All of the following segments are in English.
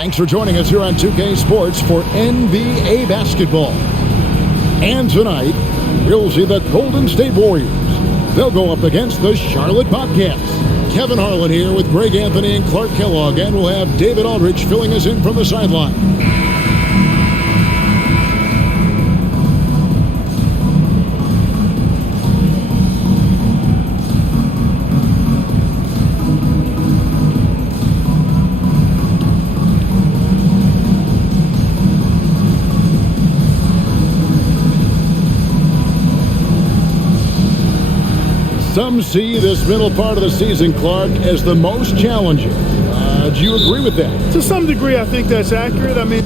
Thanks for joining us here on 2K Sports for NBA basketball. And tonight, we'll see the Golden State Warriors. They'll go up against the Charlotte Bobcats. Kevin Harlan here with Greg Anthony and Clark Kellogg, and we'll have David Aldridge filling us in from the sideline. Some see this middle part of the season, Clark, as the most challenging. Do you agree with that? To some degree, I think that's accurate. I mean,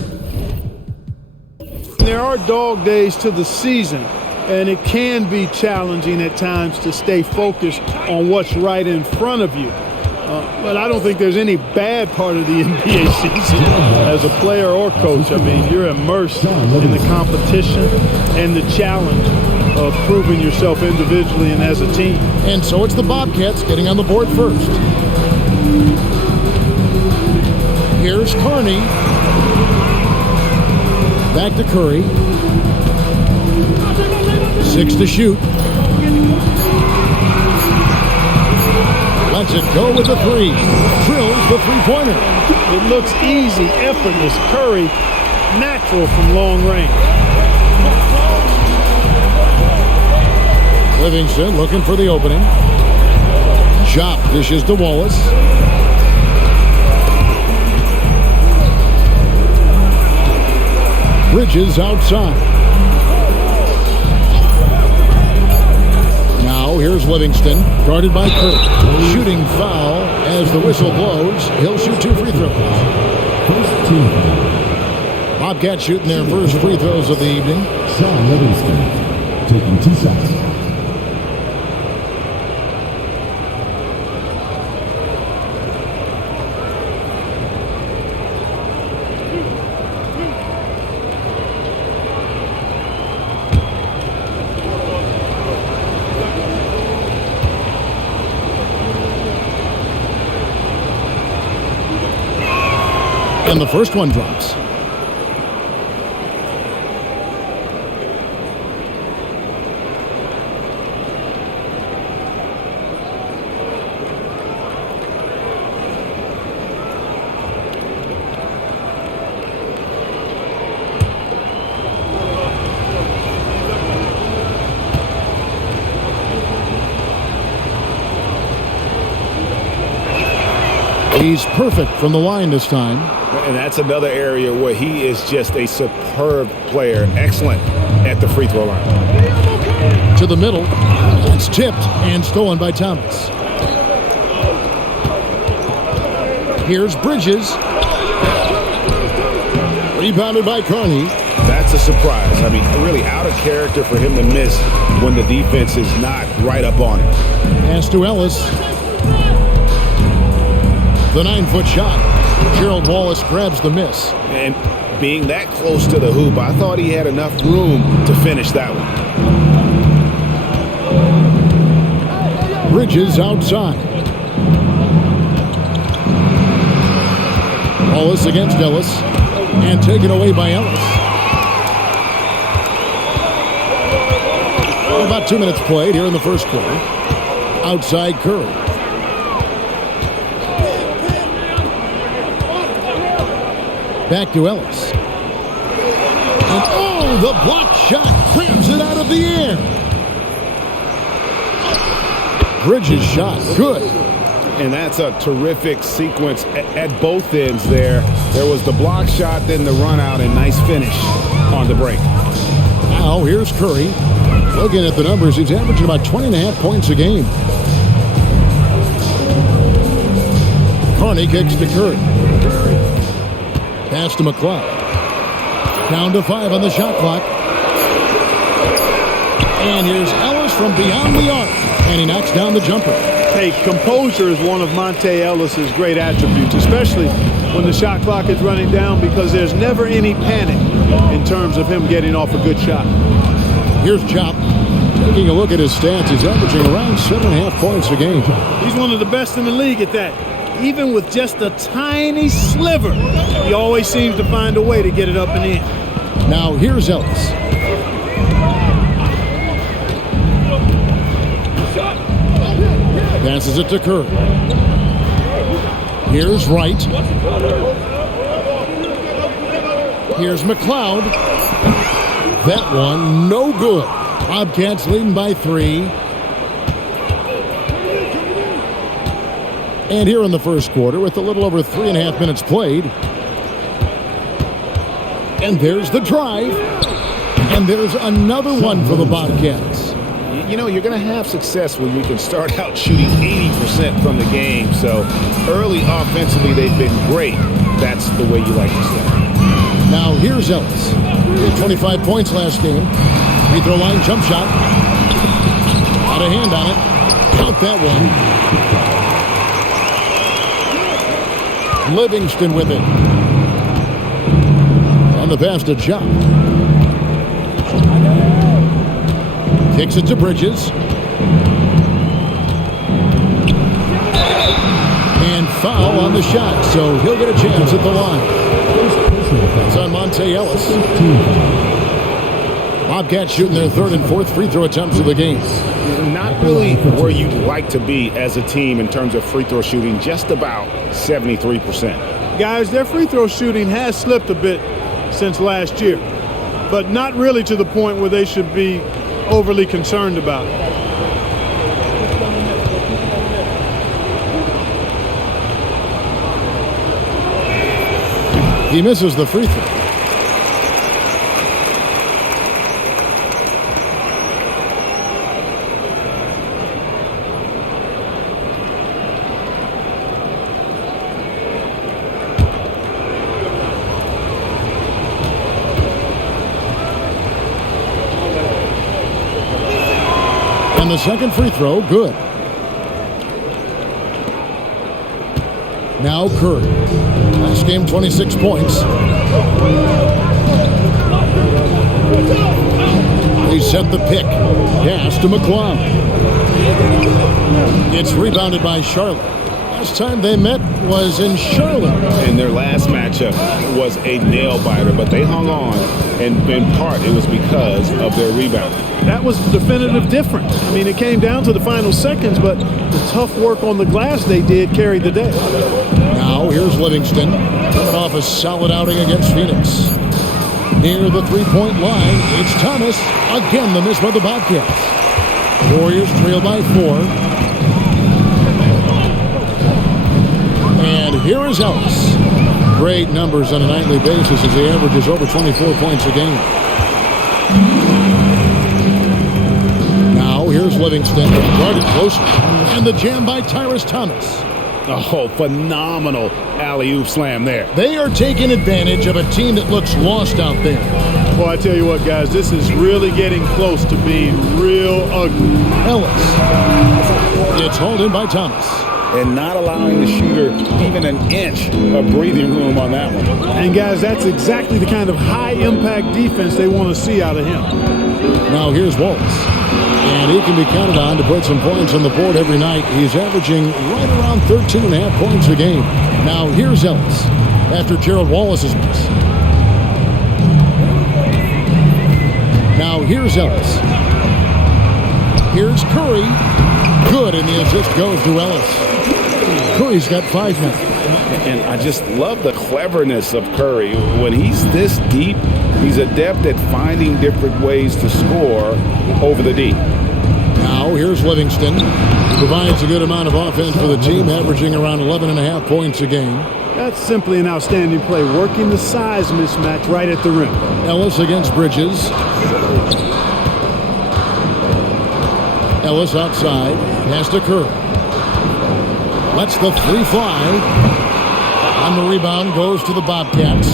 there are dog days to the season, and it can be challenging at times to stay focused on what's right in front of you. But I don't think there's any bad part of the NBA season as a player or coach. I mean, you're immersed in the competition and the challenge of proving yourself individually and as a team. And so it's the Bobcats getting on the board first. Here's Carney. Back to Curry. 6 to shoot. Lets it go with the three. Drills the three-pointer. It looks easy, effortless. Curry, natural from long range. Livingston looking for the opening. Chop dishes to Wallace. Bridges outside. Now here's Livingston, guarded by Kirk. Shooting foul as the whistle blows. He'll shoot 2 free throws. Bobcats shooting their first free throws of the evening. Sean Livingston taking 2 shots. And the first one drops. He's perfect from the line this time. And that's another area where he is just a superb player. Excellent at the free throw line. To the middle. It's tipped and stolen by Thomas. Here's Bridges. Rebounded by Carney. That's a surprise. I mean, really out of character for him to miss when the defense is not right up on him. Pass to Ellis. The 9-foot shot. Gerald Wallace grabs the miss. And being that close to the hoop, I thought he had enough room to finish that one. Bridges outside. Wallace against Ellis. And taken away by Ellis. About 2 minutes played here in the first quarter. Outside Curry. Back to Ellis. And oh, the block shot crams it out of the air. Bridges shot, good. And that's a terrific sequence at both ends there. There was the block shot, then the run out, and nice finish on the break. Now here's Curry. Looking at the numbers, he's averaging about 20.5 points a game. Carney kicks to Curry. Pass to McCloud. Down to 5 on the shot clock. And here's Ellis from beyond the arc. And he knocks down the jumper. Hey, composure is one of Monte Ellis's great attributes, especially when the shot clock is running down, because there's never any panic in terms of him getting off a good shot. Here's Chop. Taking a look at his stats, he's averaging around 7.5 points a game. He's one of the best in the league at that. even with just a tiny sliver, he always seems to find a way to get it up and in. Now here's Ellis. Passes it to Kerr. Here's Wright. Here's McLeod. That one, no good. Bobcats leading by 3. And here in the first quarter, with a little over 3.5 minutes played. And there's the drive. And there's another one for the Bobcats. You know, you're going to have success when you can start out shooting 80% from the game. So early offensively, they've been great. That's the way you like to start. Now here's Ellis. He had 25 points last game. Free throw line jump shot. Got a hand on it. Count that one. Livingston with it. And the pass to Jock. Kicks it to Bridges. And foul on the shot, so he'll get a chance at the line. It's on Monte Ellis. Bobcats shooting their 3rd and 4th free throw attempts of the game. Not really where you'd like to be as a team in terms of free throw shooting, just about 73%. Guys, their free throw shooting has slipped a bit since last year, but not really to the point where they should be overly concerned about it. He misses the free throw. And the second free throw, good. Now Curry. Last game, 26 points. They set the pick. Pass to McLeod. It's rebounded by Charlotte. Last time they met was in Charlotte. And their last matchup was a nail-biter, but they hung on, and in part it was because of their rebound. That was the definitive difference. I mean, it came down to the final seconds, but the tough work on the glass they did carried the day. Now here's Livingston, coming off a solid outing against Phoenix. Near the three-point line, it's Thomas. Again, the miss by the Bobcats. Warriors trail by 4. And here is Ellis. Great numbers on a nightly basis as he averages over 24 points a game. Now here's Livingston, guarded closely, and the jam by Tyrus Thomas. Oh, phenomenal alley-oop slam there. They are taking advantage of a team that looks lost out there. Boy, I tell you what, guys, this is really getting close to being real ugly. Ellis. It's hauled in by Thomas. And not allowing the shooter even an inch of breathing room on that one. And, guys, that's exactly the kind of high-impact defense they want to see out of him. Now here's Wallace. And he can be counted on to put some points on the board every night. He's averaging right around 13.5 points a game. Now here's Ellis after Gerald Wallace's miss. Now here's Ellis. Here's Curry. Good, and the assist goes to Ellis. Curry's got 5 now. And I just love the cleverness of Curry. When he's this deep, he's adept at finding different ways to score over the D. Now here's Livingston. He provides a good amount of offense for the team, averaging around 11.5 points a game. That's simply an outstanding play, working the size mismatch right at the rim. Ellis against Bridges. Ellis outside. Pass to Kerr. Lets the three fly. On the rebound goes to the Bobcats.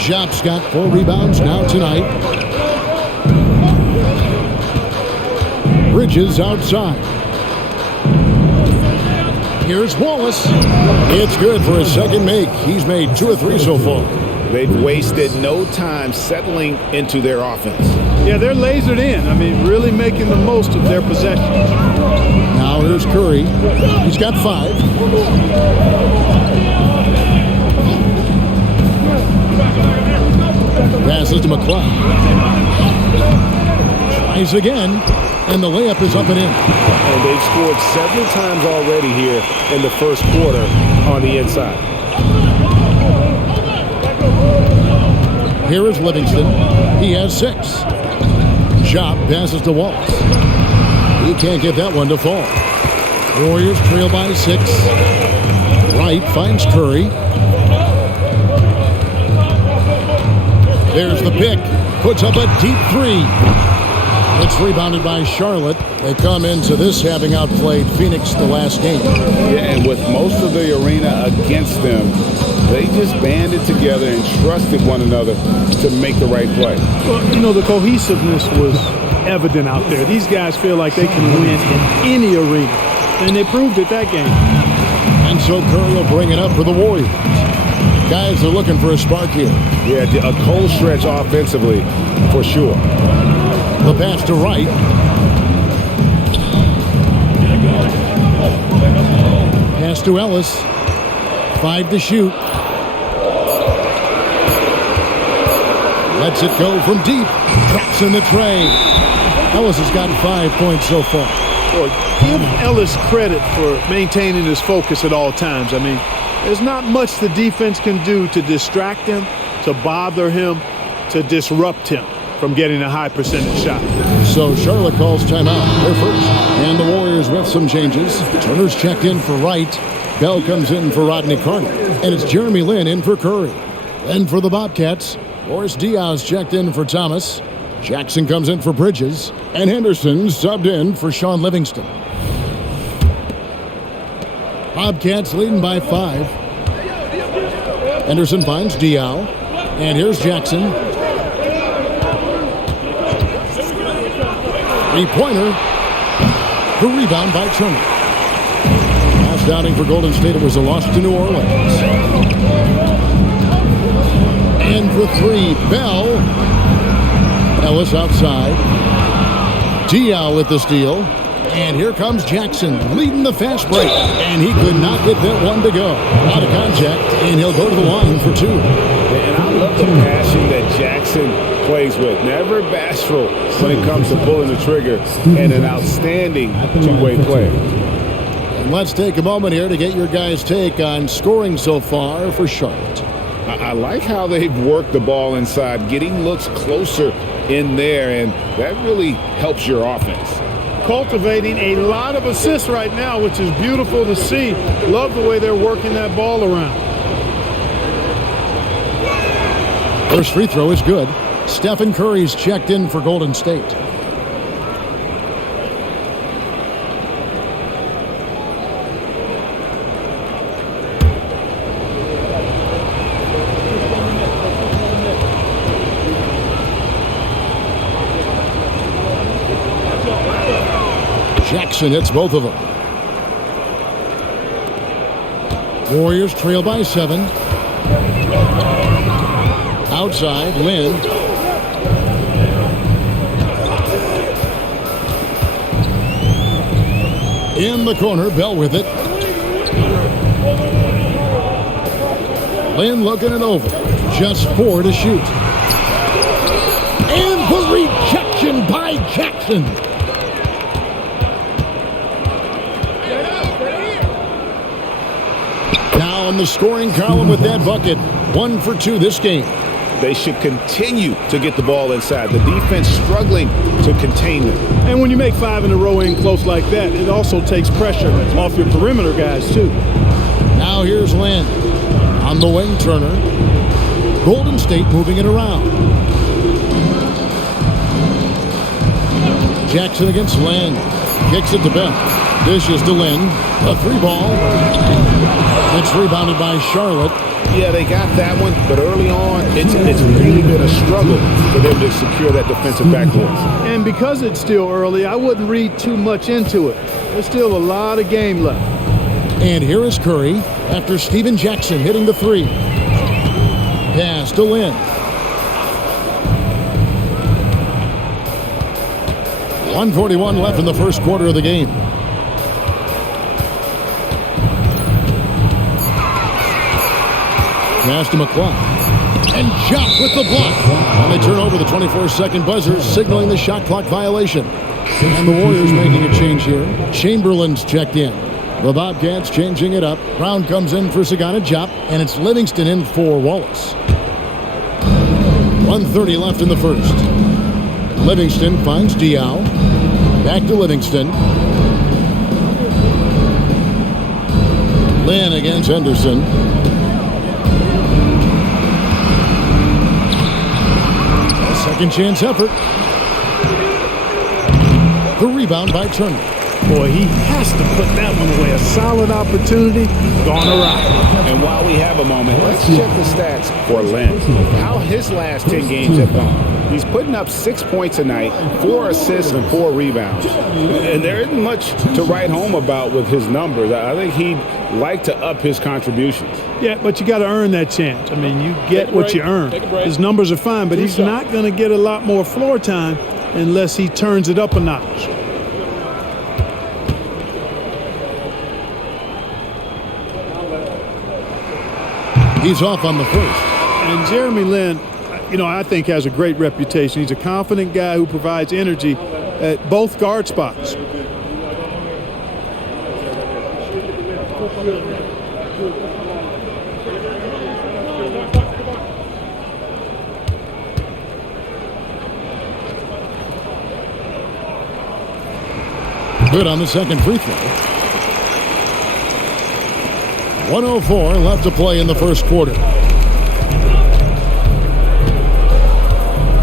Jop's got 4 rebounds now tonight. Bridges outside. Here's Wallace. It's good for his second make. He's made 2 or 3 so far. They've wasted no time settling into their offense. Yeah, they're lasered in. I mean, really making the most of their possessions. Now Now here's Curry. He's got 5. Passes to McCloud. Tries again, and the layup is up and in. And they've scored several times already here in the first quarter on the inside. Here is Livingston. He has 6. Shop passes to Wallace. He can't get that one to fall. Warriors trail by 6. Wright finds Curry. There's the pick. Puts up a deep 3. It's rebounded by Charlotte. They come into this having outplayed Phoenix the last game. Yeah, and with most of the arena against them, they just banded together and trusted one another to make the right play. Well, you know, the cohesiveness was evident out there. These guys feel like they can win in any arena, and they proved it that game. And so Curry will bring it up for the Warriors. Guys are looking for a spark here. Yeah, a cold stretch offensively for sure. The pass to Wright. Pass to Ellis. 5 to shoot. Lets it go from deep. Drops in the tray. Ellis has got 5 points so far. Well, give Ellis credit for maintaining his focus at all times. I mean, there's not much the defense can do to distract him, to bother him, to disrupt him from getting a high percentage shot. So Charlotte calls timeout. They're first. And the Warriors with some changes. Turner's checked in for Wright. Bell comes in for Rodney Carter. And it's Jeremy Lin in for Curry. Then for the Bobcats, Boris Diaz checked in for Thomas. Jackson comes in for Bridges. And Henderson subbed in for Sean Livingston. Bobcats leading by 5. Henderson finds Diaw. And here's Jackson. Three-pointer. The rebound by Turner. Last outing for Golden State, it was a loss to New Orleans. And for 3, Bell. Ellis outside. Diaw with the steal. And here comes Jackson leading the fast break. And he could not get that one to go. Out of contact, and he'll go to the line for 2. And I love the passion that Jackson plays with. Never bashful when it comes to pulling the trigger, and an outstanding two-way player. And let's take a moment here to get your guys' take on scoring so far for Charlotte. I like how they've worked the ball inside, getting looks closer in there, and that really helps your offense. Cultivating a lot of assists right now, which is beautiful to see. Love the way they're working that ball around. First free throw is good. Stephen Curry's checked in for Golden State. Jackson hits both of them. Warriors trail by 7. Outside, Lin. In the corner, Bell with it. Lin looking it over. Just 4 to shoot. And the rejection by Jackson. Now in the scoring column with that bucket. 1 for 2 this game. They should continue to get the ball inside. The defense struggling to contain them. And when you make 5 in a row in close like that, it also takes pressure off your perimeter guys, too. Now here's Lin. On the wing, Turner. Golden State moving it around. Jackson against Lin. Kicks it to Bell. Dishes to Lin. A 3-ball. It's rebounded by Charlotte. Yeah, they got that one, but early on, it's really been a struggle for them to secure that defensive backboard. And because it's still early, I wouldn't read too much into it. There's still a lot of game left. And here is Curry after Steven Jackson hitting the 3. Pass to Lin. .141 left in the first quarter of the game. Pass to McCloud. And Jump with the block. And they turn over the 24-second buzzer, signaling the shot clock violation. And the Warriors making a change here. Chamberlain's checked in. The Bobcats changing it up. Brown comes in for Sagana Jop, and it's Livingston in for Wallace. 1:30 left in the first. Livingston finds Diao. Back to Livingston. Lynn against Henderson. Second chance effort. The rebound by Turner. Boy, he has to put that one away. A solid opportunity gone awry. And while we have a moment, let's check the stats for Lynn. How his last 10 games have gone. He's putting up 6 points a night, 4 assists, and 4 rebounds. And there isn't much to write home about with his numbers. I think he'd like to up his contributions. Yeah, but you got to earn that chance. I mean, you get what you earn. His numbers are fine, but he's not going to get a lot more floor time unless he turns it up a notch. He's off on the first. And Jeremy Lin, I think has a great reputation. He's a confident guy who provides energy at both guard spots. Good on the second free throw. 1:04 left to play in the first quarter.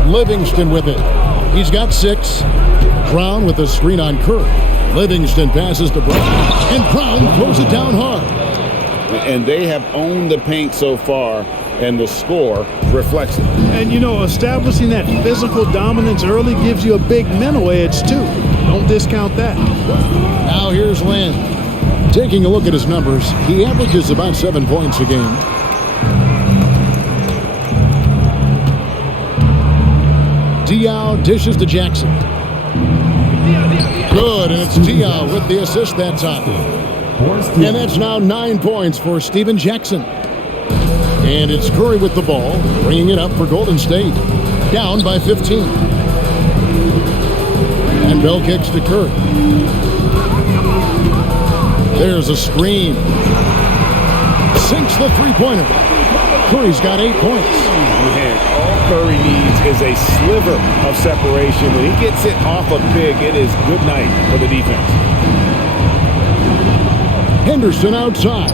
Livingston with it. He's got 6. Brown with a screen on Curry. Livingston passes to Brown. And Brown throws it down hard. And they have owned the paint so far, and the score reflects it. And, establishing that physical dominance early gives you a big mental edge, too. Don't discount that. Now here's Lynn. Taking a look at his numbers, he averages about 7 points a game. Diao dishes to Jackson. Good, and it's Diao with the assist that time. And that's now 9 points for Steven Jackson. And it's Curry with the ball, bringing it up for Golden State. Down by 15. And Bell kicks to Curry. There's a screen. Sinks the three-pointer. Curry's got 8 points. Man, all Curry needs is a sliver of separation. When he gets it off a pick, it is good night for the defense. Henderson outside.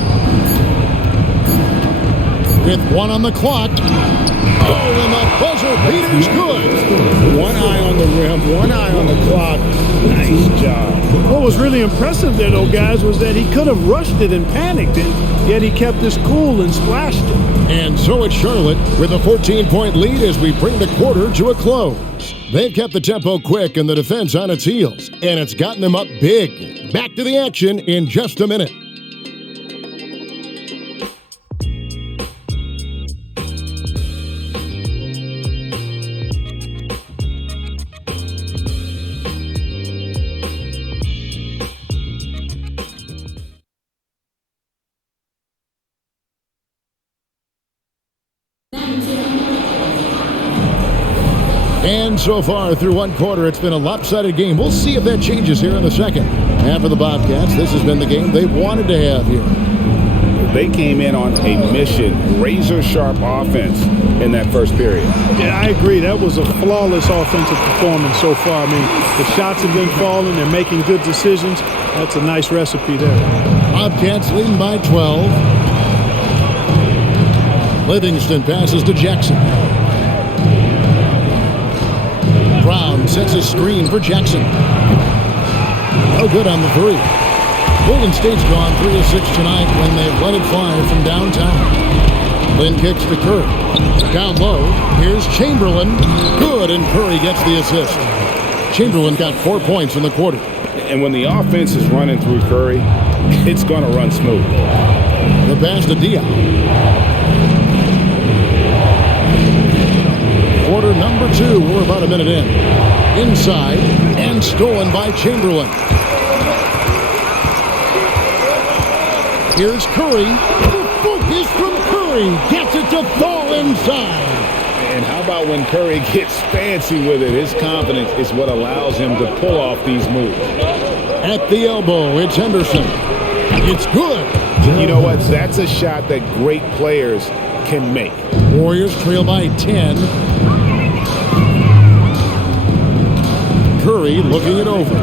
With 1 on the clock. Oh, and the buzzer beater's good. One eye on the rim, 1 eye on the clock. Nice job. What was really impressive there, though, guys, was that he could have rushed it and panicked, and yet he kept his cool and splashed it. And so it's Charlotte with a 14-point lead as we bring the quarter to a close. They've kept the tempo quick and the defense on its heels, and it's gotten them up big. Back to the action in just a minute. And so far through one quarter, it's been a lopsided game. We'll see if that changes here in the second half of the Bobcats. This has been the game they've wanted to have here. They came in on a mission, razor-sharp offense in that first period. Yeah, I agree. That was a flawless offensive performance so far. I mean, the shots have been falling. They're making good decisions. That's a nice recipe there. Bobcats leading by 12. Livingston passes to Jackson. Brown sets a screen for Jackson. No good on the three. Golden State's gone 3 of 6 tonight when they've let it fly from downtown. Lynn kicks to Curry. Down low, here's Chamberlain. Good, and Curry gets the assist. Chamberlain got 4 points in the quarter. And when the offense is running through Curry, it's going to run smooth. The pass to Diao. Quarter number 2, we're about a minute in. Inside, and stolen by Chamberlain. Here's Curry. The focus from Curry. Curry gets it to fall inside. And how about when Curry gets fancy with it? His confidence is what allows him to pull off these moves. At the elbow, it's Henderson. It's good. You know what? That's a shot that great players can make. Warriors trail by 10. Curry looking it over.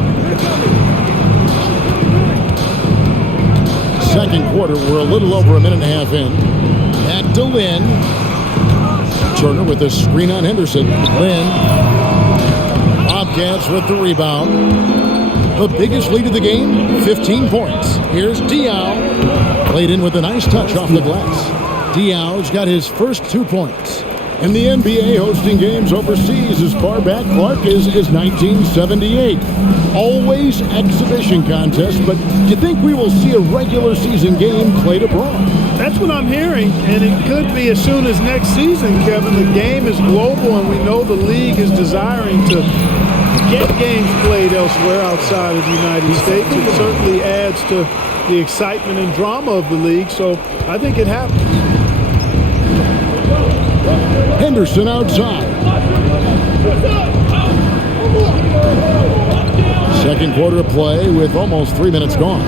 Second quarter, we're a little over a minute and a half in. Back to Lynn. Turner with a screen on Henderson. Lynn. Bobcats with the rebound. The biggest lead of the game, 15 points. Here's Diaw. Played in with a nice touch off the glass. Diaw's got his first 2 points. In the NBA, hosting games overseas as far back, Clark, is 1978. Always exhibition contests, but do you think we will see a regular season game played abroad? That's what I'm hearing, and it could be as soon as next season, Kevin. The game is global, and we know the league is desiring to get games played elsewhere outside of the United States. It certainly adds to the excitement and drama of the league, so I think it happens. Henderson outside. Second quarter of play with almost 3 minutes gone.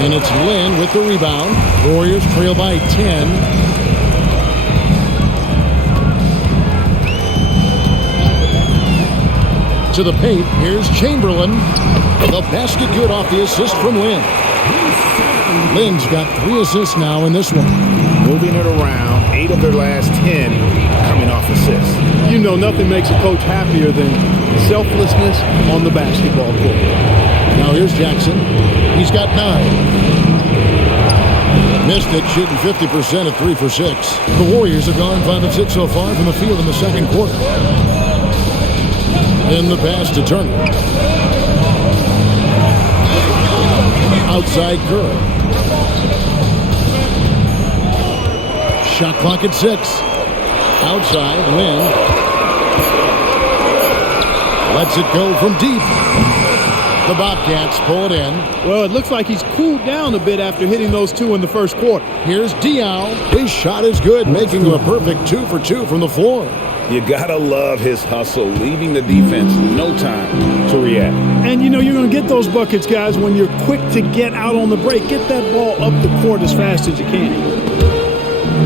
And it's Lynn with the rebound. Warriors trail by 10. To the paint, here's Chamberlain. The basket good off the assist from Lynn. Lynn's got 3 assists now in this one. Moving it around, 8 of their last 10 coming off assists. You know, nothing makes a coach happier than selflessness on the basketball court. Now here's Jackson. He's got 9. Missed it, shooting 50% at 3 for 6. The Warriors have gone 5 of 6 so far from the field in the second quarter. In the pass to Turner. Outside Curry. Shot clock at 6. Outside, Lynn. Lets it go from deep. The Bobcats pull it in. Well, it looks like he's cooled down a bit after hitting those 2 in the first quarter. Here's Diaw. His shot is good, making him a perfect 2 for 2 from the floor. You gotta love his hustle, leaving the defense no time to react. And you know you're going to get those buckets, guys, when you're quick to get out on the break. Get that ball up the court as fast as you can.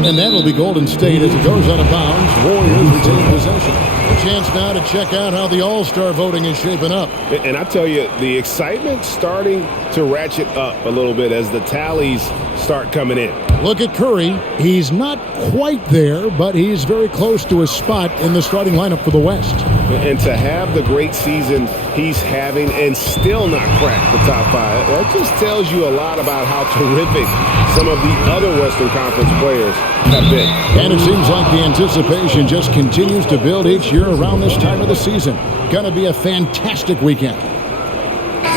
And that'll be Golden State as it goes out of bounds. Warriors retain possession. A chance now to check out how the All-Star voting is shaping up. And I tell you, the excitement's starting to ratchet up a little bit as the tallies start coming in. Look at Curry. He's not quite there, but he's very close to his spot in the starting lineup for the West. And to have the great season he's having and still not crack the top 5, that just tells you a lot about how terrific some of the other Western Conference players have been. And it seems like the anticipation just continues to build each year around this time of the season. Going to be a fantastic weekend.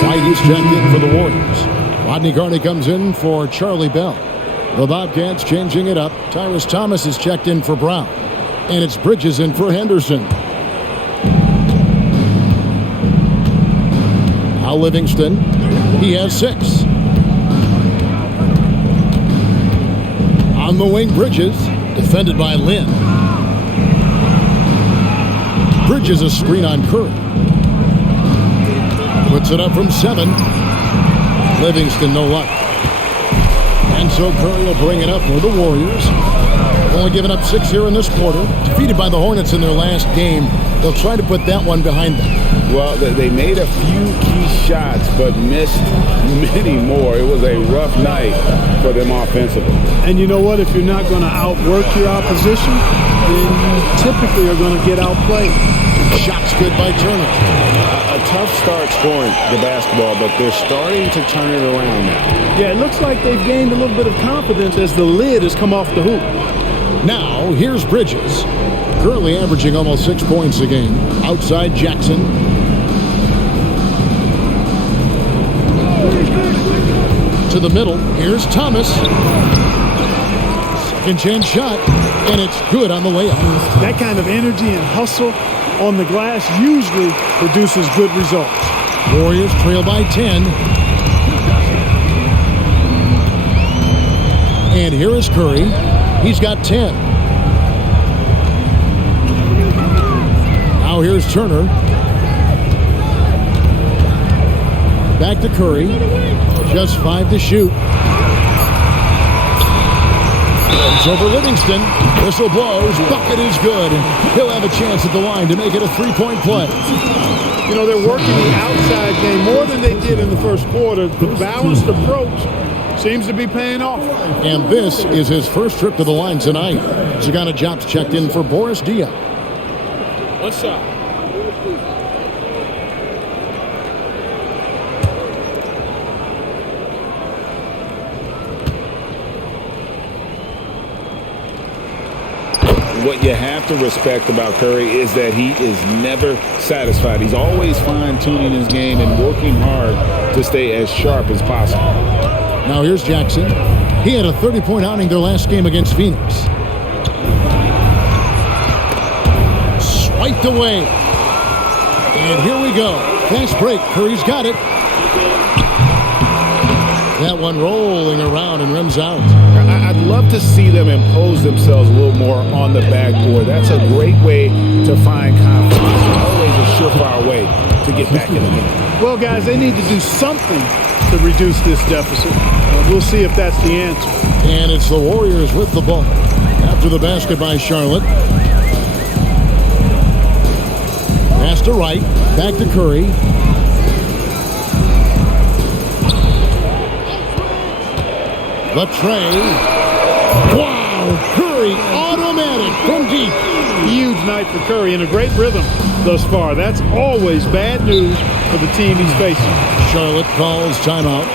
Whitey's checked in for the Warriors. Rodney Carney comes in for Charlie Bell. The Bobcats changing it up. Tyrus Thomas is checked in for Brown. And it's Bridges in for Henderson. Al Livingston, he has 6. On the wing, Bridges, defended by Lynn. Bridges a screen on Curry. Puts it up from 7. Livingston, no luck. And so Curry will bring it up for the Warriors. Only given up 6 here in this quarter. Defeated by the Hornets in their last game. They'll try to put that one behind them. Well, they made a few key shots, but missed many more. It was a rough night for them offensively. And you know what? If you're not going to outwork your opposition, then you typically are going to get outplayed. Shots good by Turner. A tough start scoring the basketball, but they're starting to turn it around now. Yeah, it looks like they've gained a little bit of confidence as the lid has come off the hoop. Now, here's Bridges. Currently averaging almost 6 points a game. Outside Jackson. To the middle. Here's Thomas. Second chance shot. And it's good on the layup. That kind of energy and hustle on the glass usually produces good results. Warriors trail by 10. And here is Curry. He's got 10. Now here's Turner. Back to Curry. Just 5 to shoot. It's over Livingston. Whistle blows. Bucket is good. And he'll have a chance at the line to make it a 3-point play. You know, they're working the outside game more than they did in the first quarter. The balanced approach seems to be paying off. And this is his first trip to the line tonight. Zagana Jobs checked in for Boris Dia. What's up? What you have to respect about Curry is that he is never satisfied. He's always fine-tuning his game and working hard to stay as sharp as possible. Now here's Jackson. He had a 30-point outing their last game against Phoenix. Swiped away. And here we go. Fast break. Curry's got it. That one rolling around and rims out. I'd love to see them impose themselves a little more on the backboard. That's a great way to find confidence. Always a surefire way to get back in the game. Well, guys, they need to do something to reduce this deficit. We'll see if that's the answer. And it's the Warriors with the ball. After the basket by Charlotte. Pass to Wright. Back to Curry. The tray. Wow! Curry automatic from deep. Huge night for Curry and a great rhythm thus far. That's always bad news for the team he's facing. Charlotte calls timeout.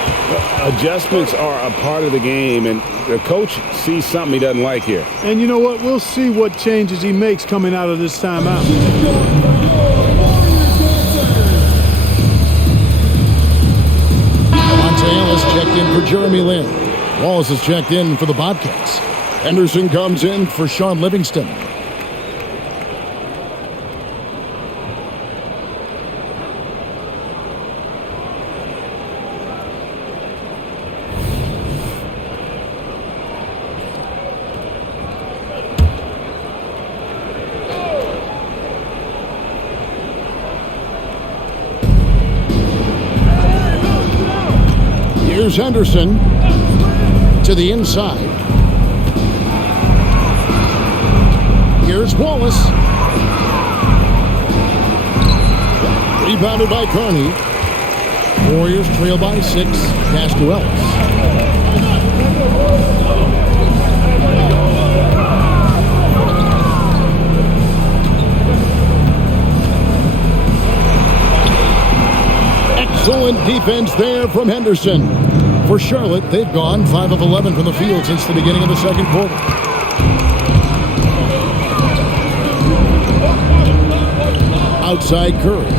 Adjustments are a part of the game, and the coach sees something he doesn't like here. And you know what? We'll see what changes he makes coming out of this timeout. Monte Ellis checked in for Jeremy Lin. Wallace is checked in for the Bobcats. Henderson comes in for Sean Livingston. Here's Henderson. To the inside. Here's Wallace. Rebounded by Carney. Warriors trail by 6. Pass to Ellis. Excellent defense there from Henderson. For Charlotte, they've gone 5 of 11 from the field since the beginning of the second quarter. Outside Curry.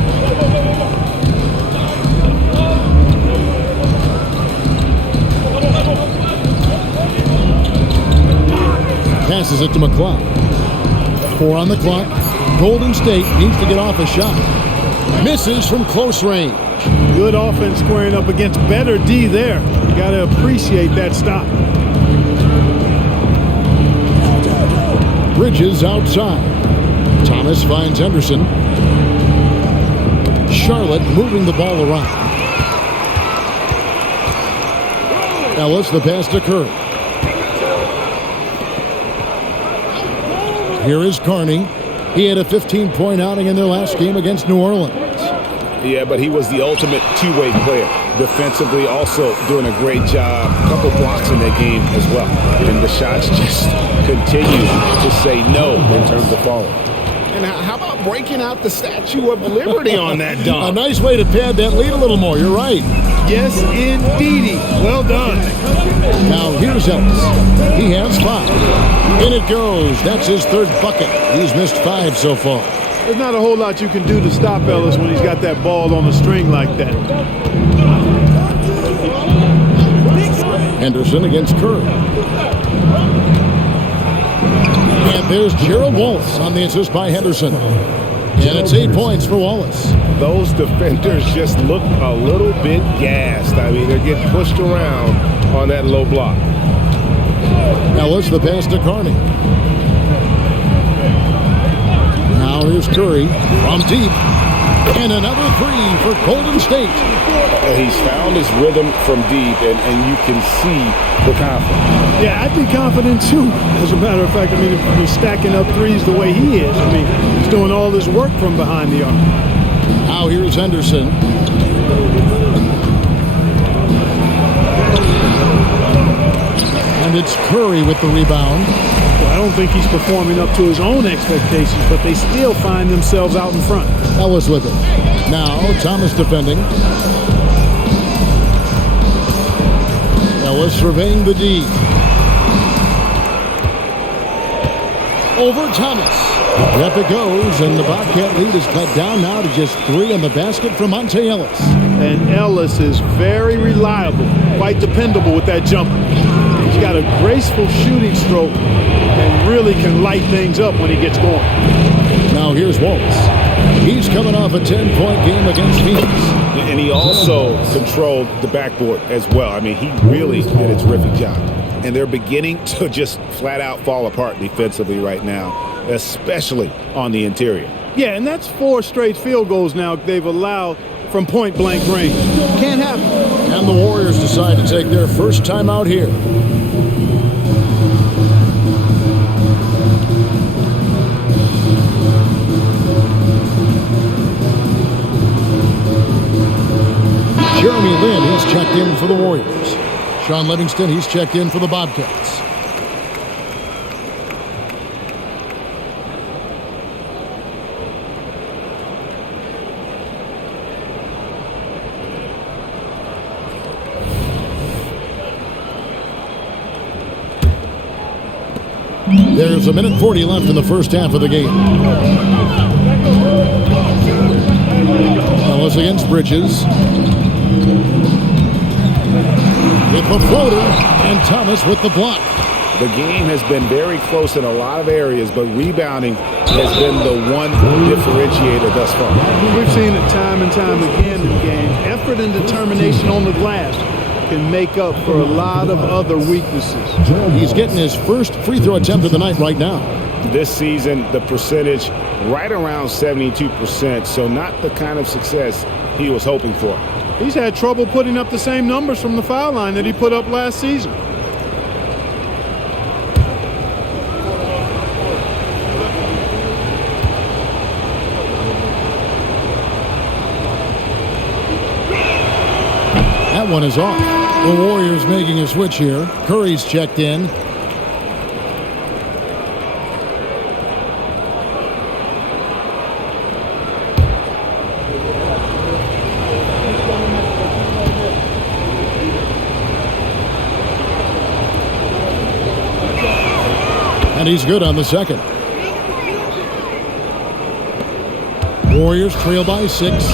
Passes it to McCloud. 4 on the clock. Golden State needs to get off a shot. Misses from close range. Good offense squaring up against better D there. You got to appreciate that stop. Bridges outside. Thomas finds Henderson. Charlotte moving the ball around. Ellis, the pass to Curry. Here is Carney. He had a 15-point outing in their last game against New Orleans. Yeah, but he was the ultimate two-way player. Defensively, also doing a great job. A couple blocks in that game as well. And the shots just continue to say no in terms of falling. And how about breaking out the Statue of Liberty on that dunk? A nice way to pad that lead a little more. You're right. Yes, indeedy. Well done. Now here's Ellis. He has 5. In it goes. That's his 3rd bucket. He's missed 5 so far. There's not a whole lot you can do to stop Ellis when he's got that ball on the string like that. Henderson against Curry. And there's Gerald Wallace on the assist by Henderson. And it's 8 points for Wallace. Those defenders just look a little bit gassed. I mean, they're getting pushed around on that low block. Ellis the pass to Carney. Now here's Curry from deep. And another three for Golden State. He's found his rhythm from deep, and you can see the confidence. Yeah, I'd be confident too. As a matter of fact, I mean, if he's stacking up threes the way he is, I mean, he's doing all this work from behind the arc. Now here's Henderson. And it's Curry with the rebound. I don't think he's performing up to his own expectations, but they still find themselves out in front. Ellis with it. Now Thomas defending. Ellis surveying the D. Over Thomas. Up it goes, and the Bobcat lead is cut down now to just 3 on the basket from Monte Ellis. And Ellis is very reliable, quite dependable with that jumper. He's got a graceful shooting stroke and really can light things up when he gets going. Now here's Wallace. He's coming off a 10-point game against Phoenix. And he also controlled the backboard as well. I mean, he really did a terrific job. And they're beginning to just flat out fall apart defensively right now, especially on the interior. Yeah, and that's 4 straight field goals now they've allowed from point-blank range. Can't happen. And the Warriors decide to take their first time out here. Jeremy Lin, he's checked in for the Warriors. Sean Livingston, he's checked in for the Bobcats. There's a minute 40 left in the first half of the game. Ellis against Bridges. With the floater, and Thomas with the block. The game has been very close in a lot of areas, but rebounding has been the one differentiator thus far. We've seen it time and time again in games. Effort and determination on the glass can make up for a lot of other weaknesses. He's getting his first free throw attempt of the night right now. This season, the percentage right around 72%, so not the kind of success he was hoping for. He's had trouble putting up the same numbers from the foul line that he put up last season. That one is off. The Warriors making a switch here. Curry's checked in. And he's good on the second. Warriors trail by 6.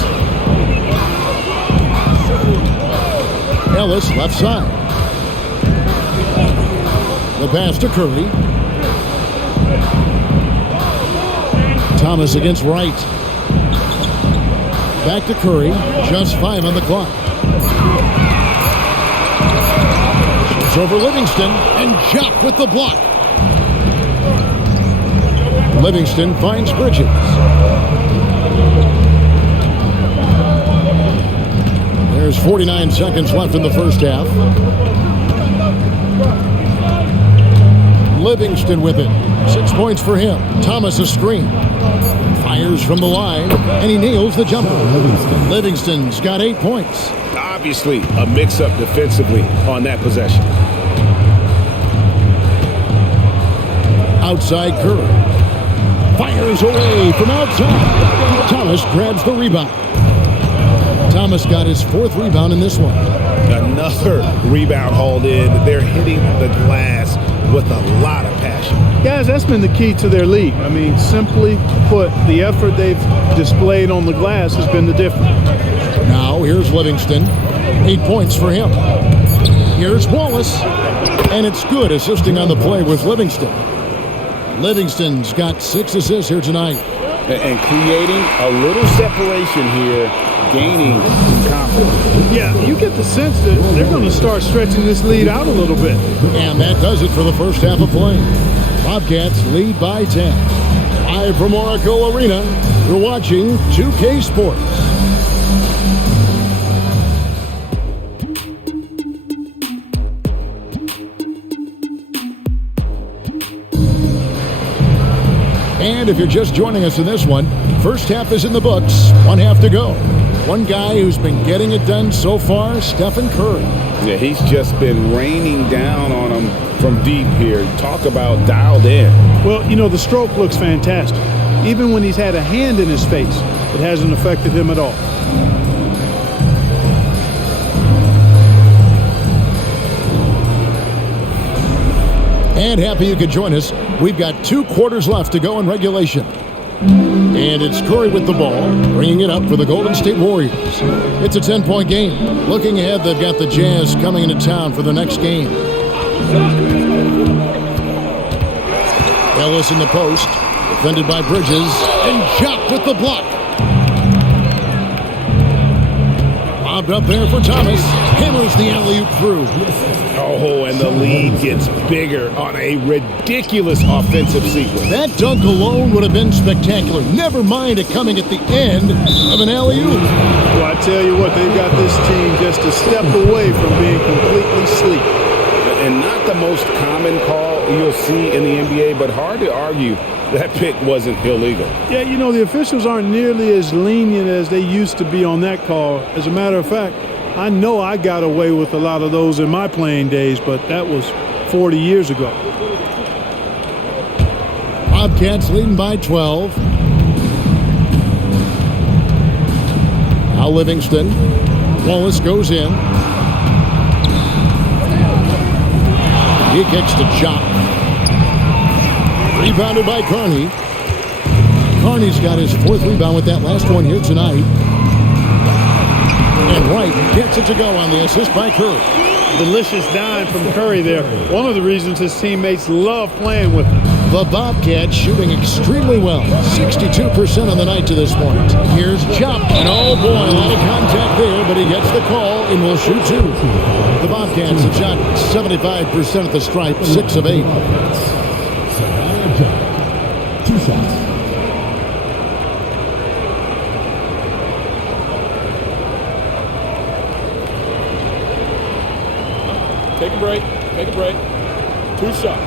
Ellis left side. The pass to Curry. Thomas against Wright. Back to Curry. Just 5 on the clock. It's over Livingston, and Jock with the block. Livingston finds Bridges. There's 49 seconds left in the first half. Livingston with it. 6 points for him. Thomas a screen. Fires from the line, and he nails the jumper. Livingston's got 8 points. Obviously, a mix-up defensively on that possession. Outside Curry. Fires away from outside. Thomas grabs the rebound. Thomas got his 4th rebound in this one. Another rebound hauled in. They're hitting the glass with a lot of passion. Guys, that's been the key to their lead. I mean, simply put, the effort they've displayed on the glass has been the difference. Now here's Livingston. 8 points for him. Here's Wallace. And it's good, assisting on the play with Livingston. Livingston's got 6 assists here tonight. and creating a little separation here, gaining confidence. Yeah, you get the sense that they're going to start stretching this lead out a little bit. And that does it for the first half of play. Bobcats lead by 10. Live from Oracle Arena, you're watching 2K Sports. And if you're just joining us in this one, first half is in the books, one half to go. One guy who's been getting it done so far, Stephen Curry. Yeah, he's just been raining down on him from deep here. Talk about dialed in. Well, you know, the stroke looks fantastic. Even when he's had a hand in his face, it hasn't affected him at all. And happy you could join us. We've got 2 quarters left to go in regulation. And it's Curry with the ball, bringing it up for the Golden State Warriors. It's a 10-point game. Looking ahead, they've got the Jazz coming into town for the next game. Ellis in the post, defended by Bridges, and Jock with the block. Lobbed up there for Thomas. Hammers the alley-oop through. Oh, and the lead gets bigger on a ridiculous offensive sequence. That dunk alone would have been spectacular. Never mind it coming at the end of an alley-oop. Well, I tell you what, they've got this team just a step away from being completely asleep. And not the most common call you'll see in the NBA, but hard to argue that pick wasn't illegal. Yeah, you know, the officials aren't nearly as lenient as they used to be on that call. As a matter of fact, I know I got away with a lot of those in my playing days, but that was 40 years ago. Bobcats leading by 12. Now Livingston. Wallace goes in. He kicks to Jock. Rebounded by Carney. Carney's got his 4th rebound with that last one here tonight. And Wright gets it to go on the assist by Curry. Delicious dime from Curry there. One of the reasons his teammates love playing with him. The Bobcats shooting extremely well. 62% on the night to this point. Here's Jock. And oh boy, a lot of contact there, but he gets the call and will shoot 2. The Bobcats have shot 75% at the stripe, 6 of 8. 2 shots. Take a break. Take a break. 2 shots.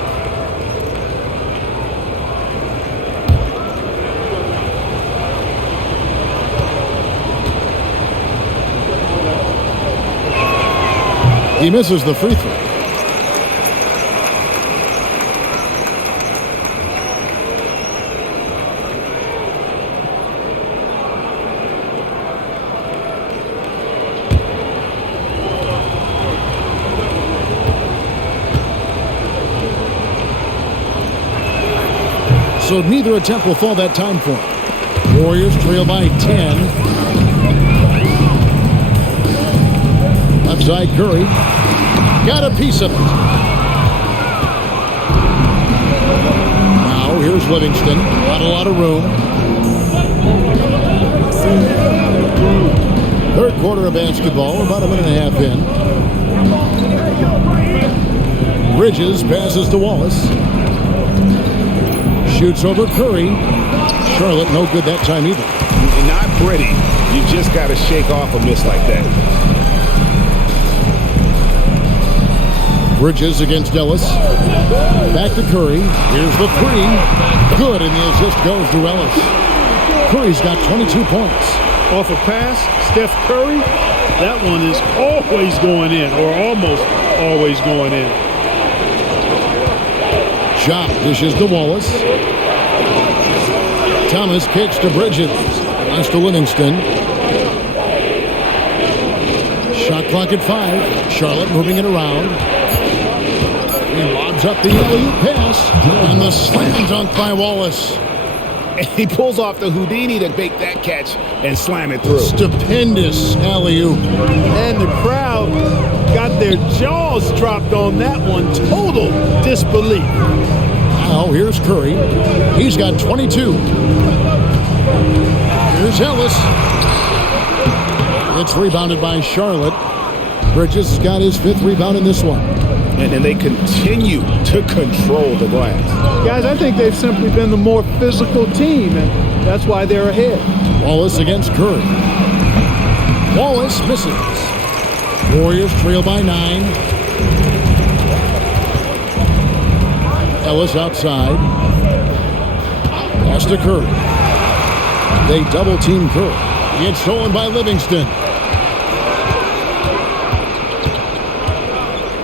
He misses the free throw. So neither attempt will fall that time for him. Warriors trail by 10. Left side Curry. Got a piece of it. Now here's Livingston. Got a lot of room. 3rd quarter of basketball. About a minute and a half in. Bridges passes to Wallace. Shoots over Curry. Charlotte no good that time either. Not pretty. You just got to shake off a miss like that. Bridges against Ellis. Back to Curry. Here's the 3. Good, and the assist goes to Ellis. Curry's got 22 points. Off a pass, Steph Curry, that one is always going in, or almost always going in. Jock dishes to Wallace. Thomas kicks to Bridges. Pass to Livingston. Shot clock at 5. Charlotte moving it around. He lobs up the alley-oop pass. And the slam dunk by Wallace. And he pulls off the Houdini to make that catch and slam it through. Stupendous alley-oop. And the crowd got their jaws dropped on that one. Total disbelief. Now here's Curry. He's got 22. Here's Ellis. It's rebounded by Charlotte. Bridges has got his 5th rebound in this one. And they continue to control the glass. Guys, I think they've simply been the more physical team, and that's why they're ahead. Wallace against Curry. Wallace misses. Warriors trail by 9. Ellis outside. Pass to Curry. They double-team Curry. It's stolen by Livingston.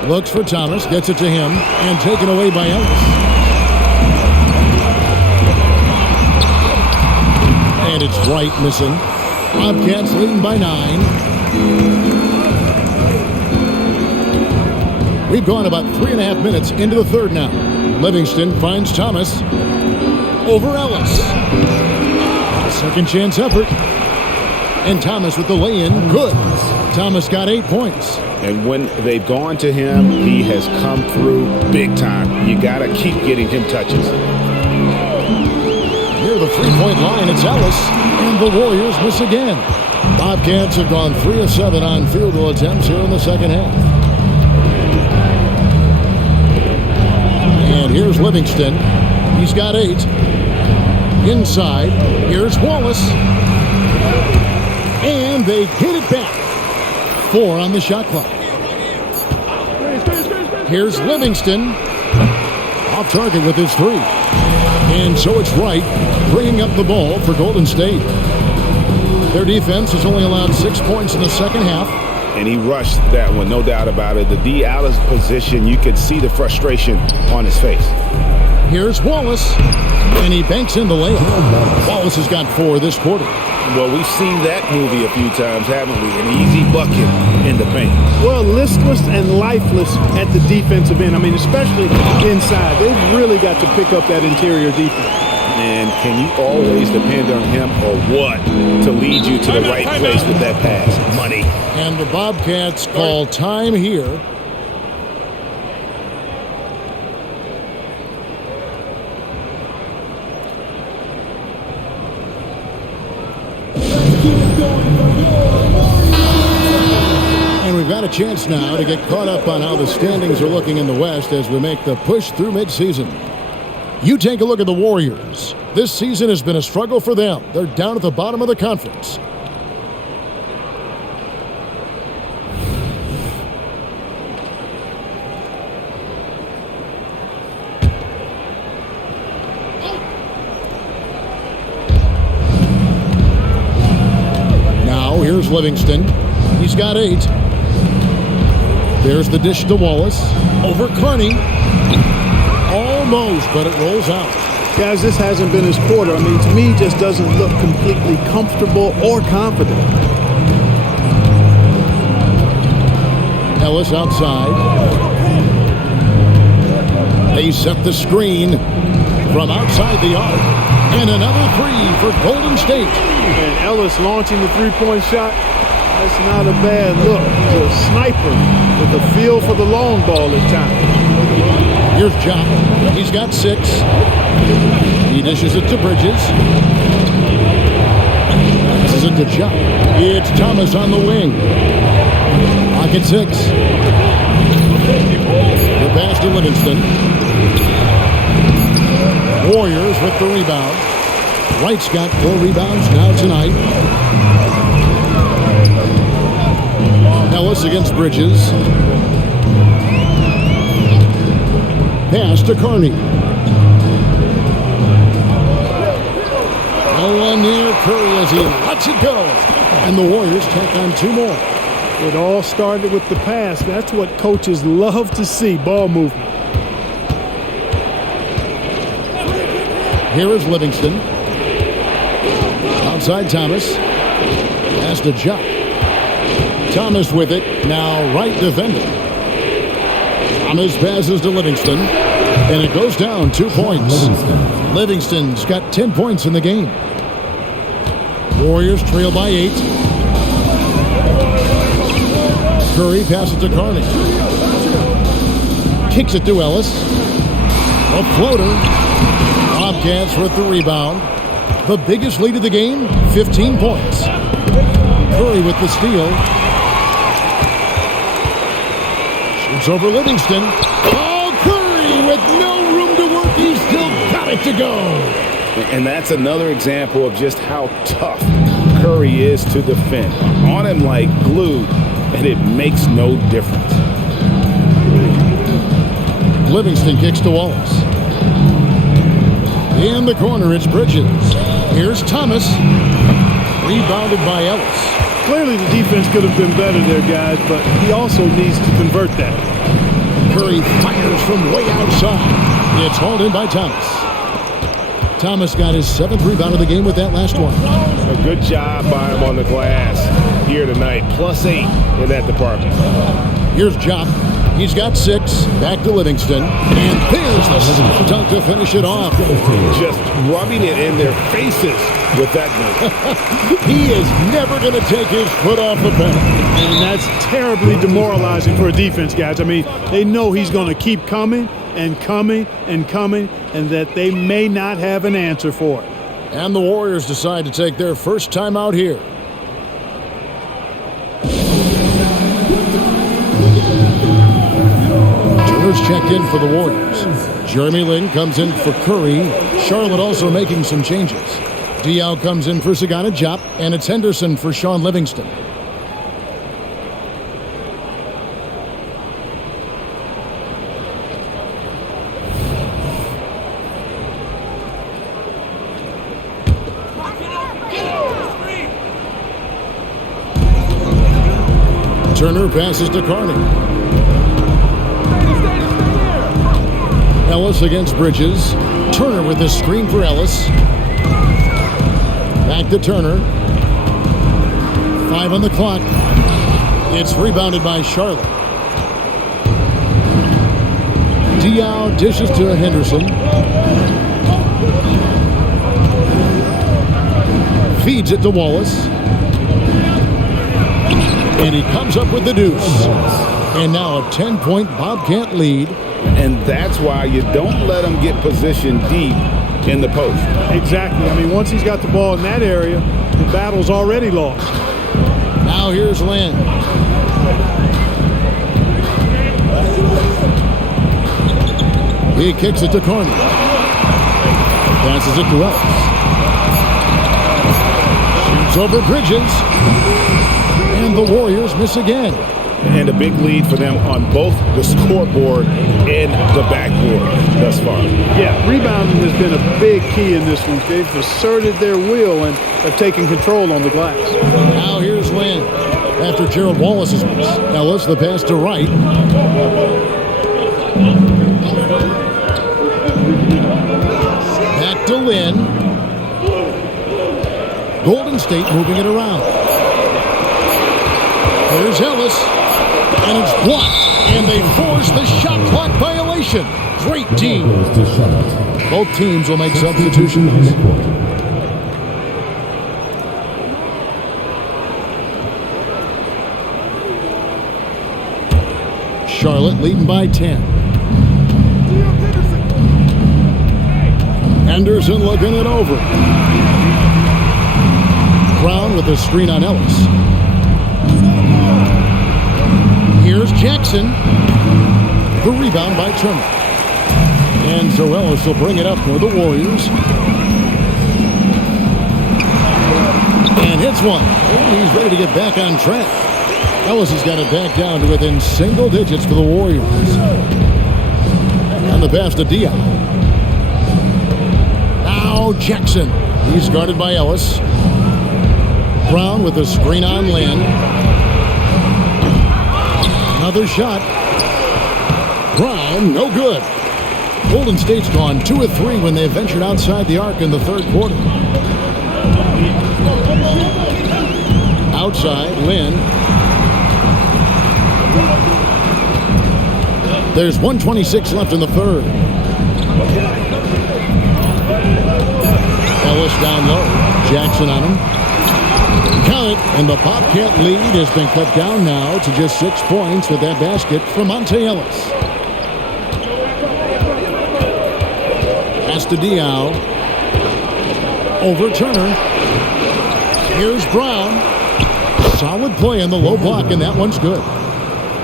Looks for Thomas, gets it to him, and taken away by Ellis. And it's Wright missing. Bobcats leading by 9. We've gone about 3.5 minutes into the third now. Livingston finds Thomas over Ellis. Second chance effort. And Thomas with the lay-in. Good. Thomas got 8 points. And when they've gone to him, he has come through big time. You got to keep getting him touches. Near the three-point line, it's Ellis. And the Warriors miss again. Bobcats have gone 3 of 7 on field goal attempts here in the second half. And here's Livingston. He's got 8. Inside, here's Wallace. And they get it back. 4 on the shot clock. Here's Livingston. Off target with his 3. And so it's Wright bringing up the ball for Golden State. Their defense has only allowed 6 points in the second half. And he rushed that one, no doubt about it. The D out of position, you could see the frustration on his face. Here's Wallace. And he banks in the layup. Wallace has got 4 this quarter. Well, we've seen that movie a few times, haven't we? An easy bucket in the paint. Well, listless and lifeless at the defensive end. I mean, especially inside. They've really got to pick up that interior defense. And can you always depend on him or what to lead you to the right place with that pass? Money. And the Bobcats call time here. And we've got a chance now to get caught up on how the standings are looking in the West as we make the push through midseason. You take a look at the Warriors. This season has been a struggle for them. They're down at the bottom of the conference. Now here's Livingston. He's got 8. There's the dish to Wallace. Over Carney. Almost, but it rolls out. Guys, this hasn't been his quarter. I mean, to me, he just doesn't look completely comfortable or confident. Ellis outside. They set the screen from outside the arc. And another 3 for Golden State. And Ellis launching the three-point shot. That's not a bad look. He's a sniper with a feel for the long ball at times. Here's John. He's got 6. He dishes it to Bridges. This is it to John. It's Thomas on the wing. Pocket 6. The pass to Livingston. Warriors with the rebound. Wright's got 4 rebounds now tonight. Ellis against Bridges. Pass to Carney. No one near Curry as he lets it go. And the Warriors take on 2 more. It all started with the pass. That's what coaches love to see, ball movement. Here is Livingston. Outside Thomas. Pass to Jock. Thomas with it. Now Wright defending. Thomas passes to Livingston. And it goes down 2 points. Livingston's got 10 points in the game. Warriors trail by 8. Curry passes to Carney. Kicks it to Ellis. A floater. Bobcats with the rebound. The biggest lead of the game, 15 points. Curry with the steal. Shoots over Livingston. Oh, Curry with no room to work. He's still got it to go. And that's another example of just how tough Curry is to defend. On him like glue, and it makes no difference. Livingston kicks to Wallace. In the corner, it's Bridges. Here's Thomas. Rebounded by Ellis. Clearly the defense could have been better there, guys, but he also needs to convert that. Curry fires from way outside. It's hauled in by Thomas. Thomas got his 7th rebound of the game with that last one. A good job by him on the glass here tonight. +8 in that department. Here's Jock. He's got 6. Back to Livingston. And there's the slam dunk to finish it off. Just rubbing it in their faces with that move. He is never going to take his foot off the pedal. And that's terribly demoralizing for a defense, guys. I mean, they know he's going to keep coming and coming and coming, and that they may not have an answer for it. And the Warriors decide to take their first time out here. Turner's checked in for the Warriors. Jeremy Lin comes in for Curry. Charlotte also making some changes. Diaw comes in for Sagana Diop, and it's Henderson for Shaun Livingston. Turner passes to Carney. Ellis against Bridges. Turner with the screen for Ellis. Back to Turner. 5 on the clock. It's rebounded by Charlotte. Diaw dishes to Henderson. Feeds it to Wallace. And he comes up with the deuce. And now a 10-point Bobcat lead. And that's why you don't let him get positioned deep in the post. Exactly. I mean, once he's got the ball in that area, the battle's already lost. Now here's Lin. He kicks it to Carney. Passes it to Ellis. Shoots over Bridges. And the Warriors miss again. And a big lead for them on both the scoreboard and the backboard thus far. Yeah, rebounding has been a big key in this one. They've asserted their will and have taken control on the glass. Now here's Lin. After Gerald Wallace's miss. Ellis, the pass to Wright. Back to Lin. Golden State moving it around. There's Ellis. And it's blocked. And they force the shot clock violation. Great team. Both teams will make substitutions. Charlotte leading by 10. Henderson looking it over. Brown with a screen on Ellis. Here's Jackson. The rebound by Turner. And so Ellis will bring it up for the Warriors. And hits one. He's ready to get back on track. Ellis has got it back down to within single digits for the Warriors. And the pass to Diaw. Now Jackson. He's guarded by Ellis. Brown with a screen on Lin. Another shot. Brown, no good. Golden State's gone 2 of 3 when they ventured outside the arc in the third quarter. Outside, Lin. There's 1:26 left in the third. Ellis down low. Jackson on him. Count it, and the Bobcat lead has been cut down now to just 6 points with that basket from Monte Ellis. Pass to Diaw. Over Turner. Here's Brown. Solid play on the low block, and that one's good.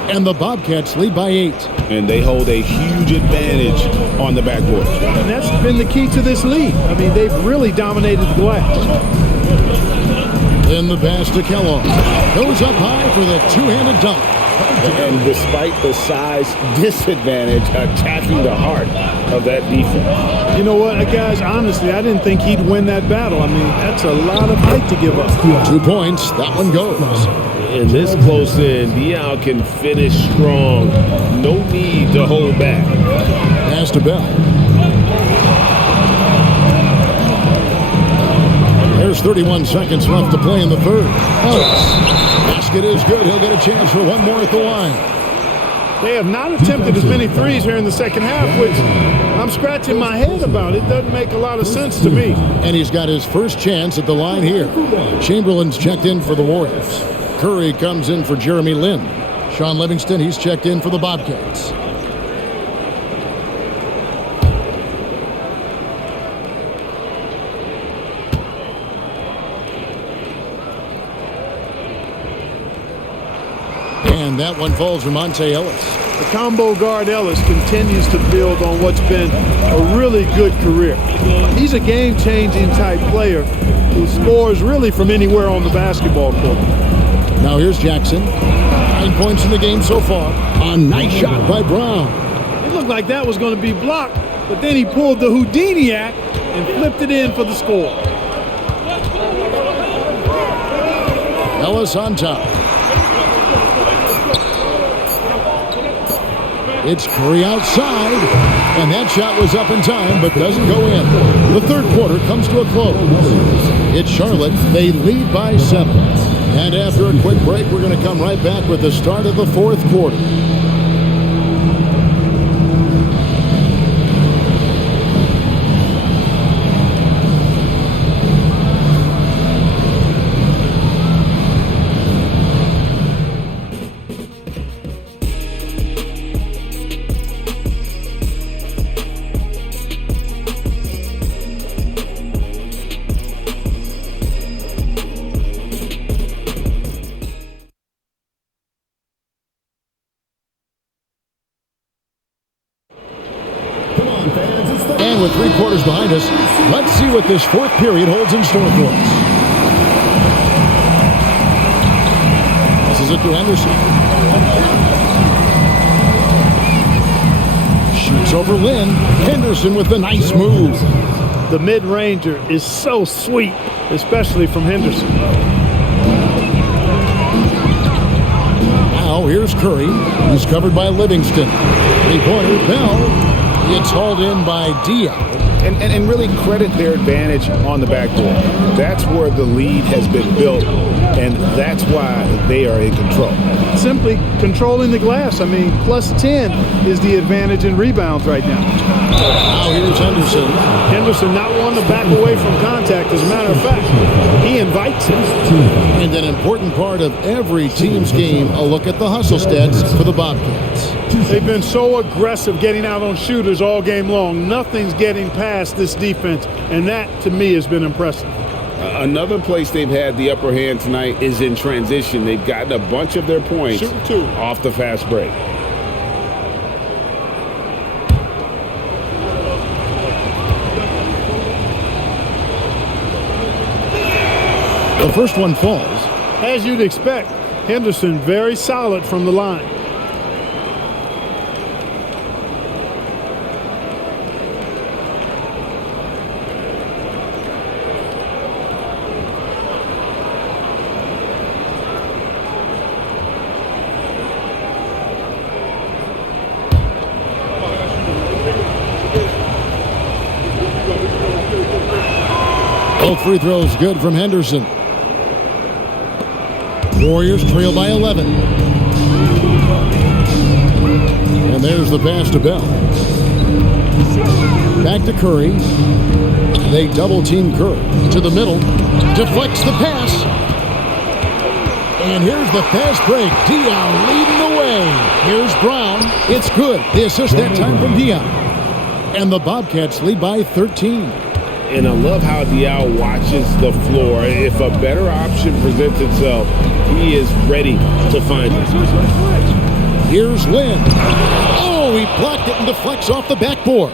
And the Bobcats lead by 8. And they hold a huge advantage on the backboard. And that's been the key to this lead. I mean, they've really dominated the glass. Then the pass to Kellogg. Goes up high for the two-handed dunk. And despite the size disadvantage, attacking the heart of that defense. You know what, guys? Honestly, I didn't think he'd win that battle. I mean, that's a lot of height to give up. 2 points. That one goes. And this close in, Diao can finish strong. No need to hold back. Pass to Bell. There's 31 seconds left to play in the third. Ellis. Basket is good. He'll get a chance for one more at the line. They have not attempted as many threes here in the second half, which I'm scratching my head about. It doesn't make a lot of sense to me. And he's got his first chance at the line here. Chamberlain's checked in for the Warriors. Curry comes in for Jeremy Lin. Sean Livingston, he's checked in for the Bobcats. And that one falls for Monte Ellis. The combo guard Ellis continues to build on what's been a really good career. He's a game-changing type player who scores really from anywhere on the basketball court. Now here's Jackson. 9 points in the game so far. A nice shot by Brown. It looked like that was going to be blocked, but then he pulled the Houdini act and flipped it in for the score. Ellis on top. It's Curry outside, and that shot was up in time, but doesn't go in. The third quarter comes to a close. It's Charlotte. They lead by 7. And after a quick break, we're going to come right back with the start of the fourth quarter. And with 3 quarters behind us, let's see what this fourth period holds in store for us. This is it to Henderson. Shoots over Lynn. Henderson with the nice move. The mid-ranger is so sweet, especially from Henderson. Now here's Curry. He's covered by Livingston. 3-pointer, Bell. It's hauled in by Diao. And really credit their advantage on the backboard. That's where the lead has been built, and that's why they are in control. Simply controlling the glass. I mean, plus 10 is the advantage in rebounds right now. Now here's Henderson. Henderson not wanting to back away from contact. As a matter of fact, he invites it. And an important part of every team's game, a look at the hustle stats for the Bobcats. They've been so aggressive getting out on shooters all game long. Nothing's getting past this defense, and that, to me, has been impressive. Another place they've had the upper hand tonight is in transition. They've gotten a bunch of their points off the fast break. The first one falls. As you'd expect, Henderson very solid from the line. Both free throws good from Henderson. Warriors trail by 11. And there's the pass to Bell. Back to Curry. They double-team Curry. To the middle. Deflects the pass. And here's the fast break. Diao leading the way. Here's Brown. It's good. The assist that time from Diao. And the Bobcats lead by 13. And I love how Diaw watches the floor. If a better option presents itself, he is ready to find it. Here's Lynn. Oh, he blocked it and deflects off the backboard.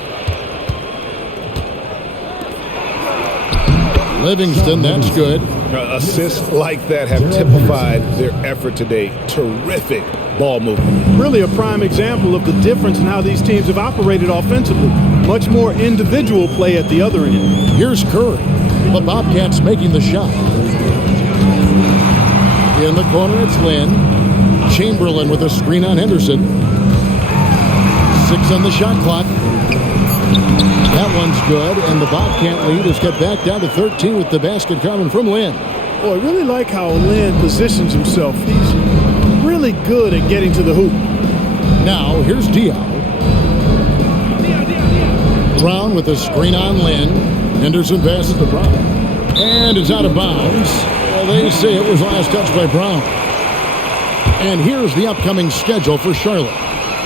Livingston, that's good. Assists like that have typified their effort today. Terrific ball movement. Really a prime example of the difference in how these teams have operated offensively. Much more individual play at the other end. Here's Curry. The Bobcats making the shot. In the corner, it's Lynn. Chamberlain with a screen on Henderson. 6 on the shot clock. That one's good, and the Bobcat lead is cut back down to 13 with the basket coming from Lynn. Oh, I really like how Lynn positions himself. He's really good at getting to the hoop. Now, here's Diaw. Brown with a screen on Lynn. Henderson passes to Brown. And it's out of bounds. Well, they say it was last touched by Brown. And here's the upcoming schedule for Charlotte.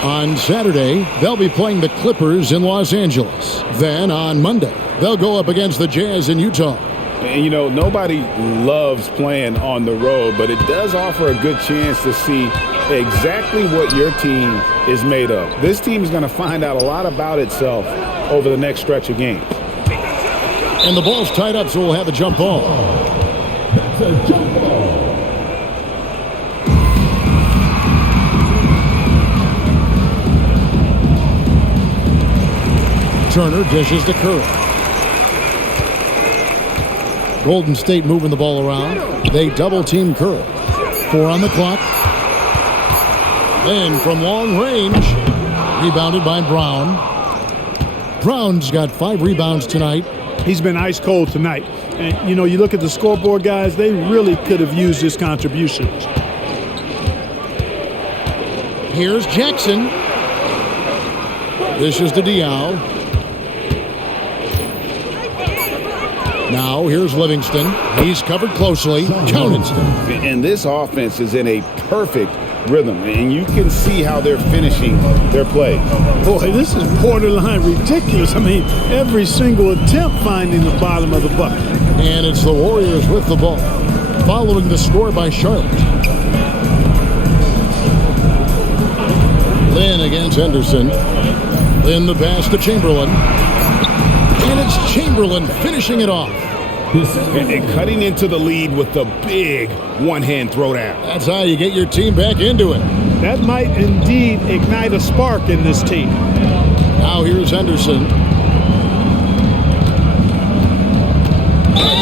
On Saturday, they'll be playing the Clippers in Los Angeles. Then on Monday, they'll go up against the Jazz in Utah. And, you know, nobody loves playing on the road, but it does offer a good chance to see exactly what your team is made of. This team is going to find out a lot about itself over the next stretch of games. And the ball's tied up, so we'll have a jump ball. That's a jump ball. Turner dishes to Curry. Golden State moving the ball around. They double-team Curry. 4 on the clock. Then from long range, rebounded by Brown. Brown's got 5 rebounds tonight. He's been ice cold tonight. And, you know, you look at the scoreboard, guys, they really could have used his contributions. Here's Jackson. Dishes to Diaw. Now, here's Livingston. He's covered closely. Counted. And this offense is in a perfect rhythm, and you can see how they're finishing their play. Boy, this is borderline ridiculous. I mean, every single attempt finding the bottom of the bucket. And it's the Warriors with the ball, following the score by Charlotte. Lynn against Henderson. Lynn the pass to Chamberlain. And it's Chamberlain finishing it off. And cutting into the lead with the big one-hand throwdown. That's how you get your team back into it. That might indeed ignite a spark in this team. Now here's Henderson.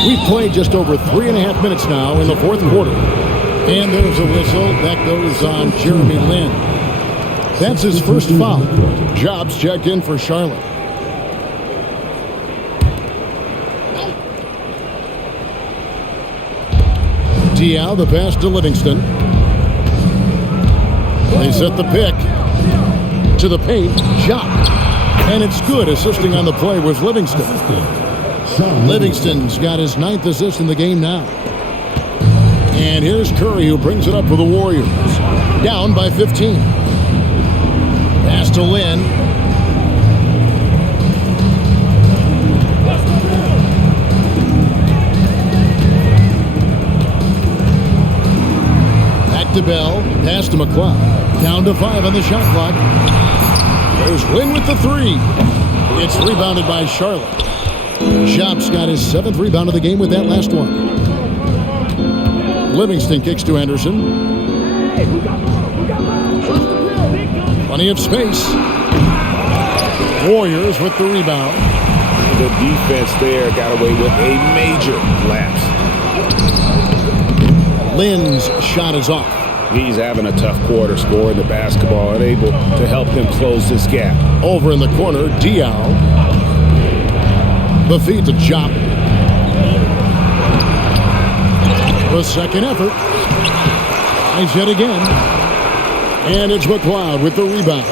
We've played just over 3.5 minutes now in the fourth quarter. And there's a whistle. That goes on Jeremy Lin. That's his first foul. Jobs checked in for Charlotte. Diaw, the pass to Livingston. They set the pick to the paint. Shot. And it's good. Assisting on the play was Livingston. Livingston's got his 9th assist in the game now. And here's Curry, who brings it up for the Warriors. Down by 15. Pass to Lynn. Back to Bell. Pass to McCloud. Down to 5 on the shot clock. There's Lynn with the 3. It's rebounded by Charlotte. Jobs got his 7th rebound of the game with that last one. Livingston kicks to Anderson. Plenty of space. Warriors with the rebound. The defense there got away with a major lapse. Lynn's shot is off. He's having a tough quarter, scoring the basketball and able to help them close this gap. Over in the corner, Diaw. The feed to Chop. The second effort. Nice hit again. And it's McCloud with the rebound.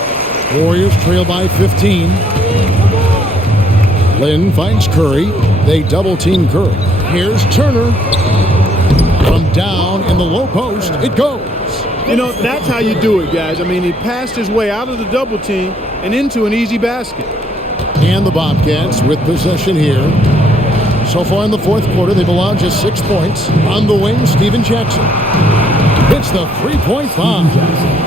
Warriors trail by 15. Lynn finds Curry. They double-team Curry. Here's Turner. From down in the low post, it goes. You know, that's how you do it, guys. I mean, he passed his way out of the double team and into an easy basket. And the Bobcats with possession here. So far in the fourth quarter, they've allowed just 6 points. On the wing, Steven Jackson. Hits the three-point bomb.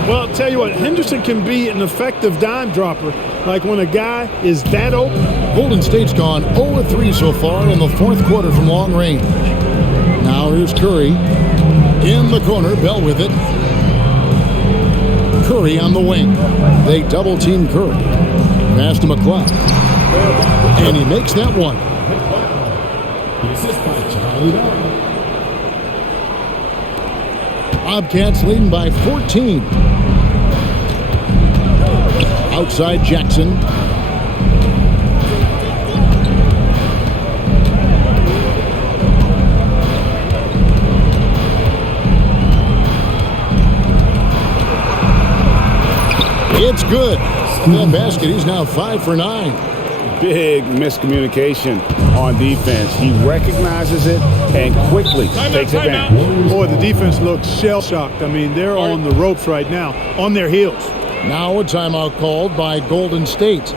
Well, I'll tell you what, Henderson can be an effective dime dropper. Like when a guy is that open. Golden State's gone 0-3 so far in the fourth quarter from long range. Now here's Curry. In the corner, Bell with it. Curry on the wing. They double-team Curry. Pass to McCloud. And he makes that one. Bobcats leading by 14. Outside Jackson. It's good. That basket, he's now 5 for 9. Big miscommunication on defense. He recognizes it and quickly takes advantage. Boy, the defense looks shell-shocked. I mean, they're on the ropes right now, on their heels. Now a timeout called by Golden State.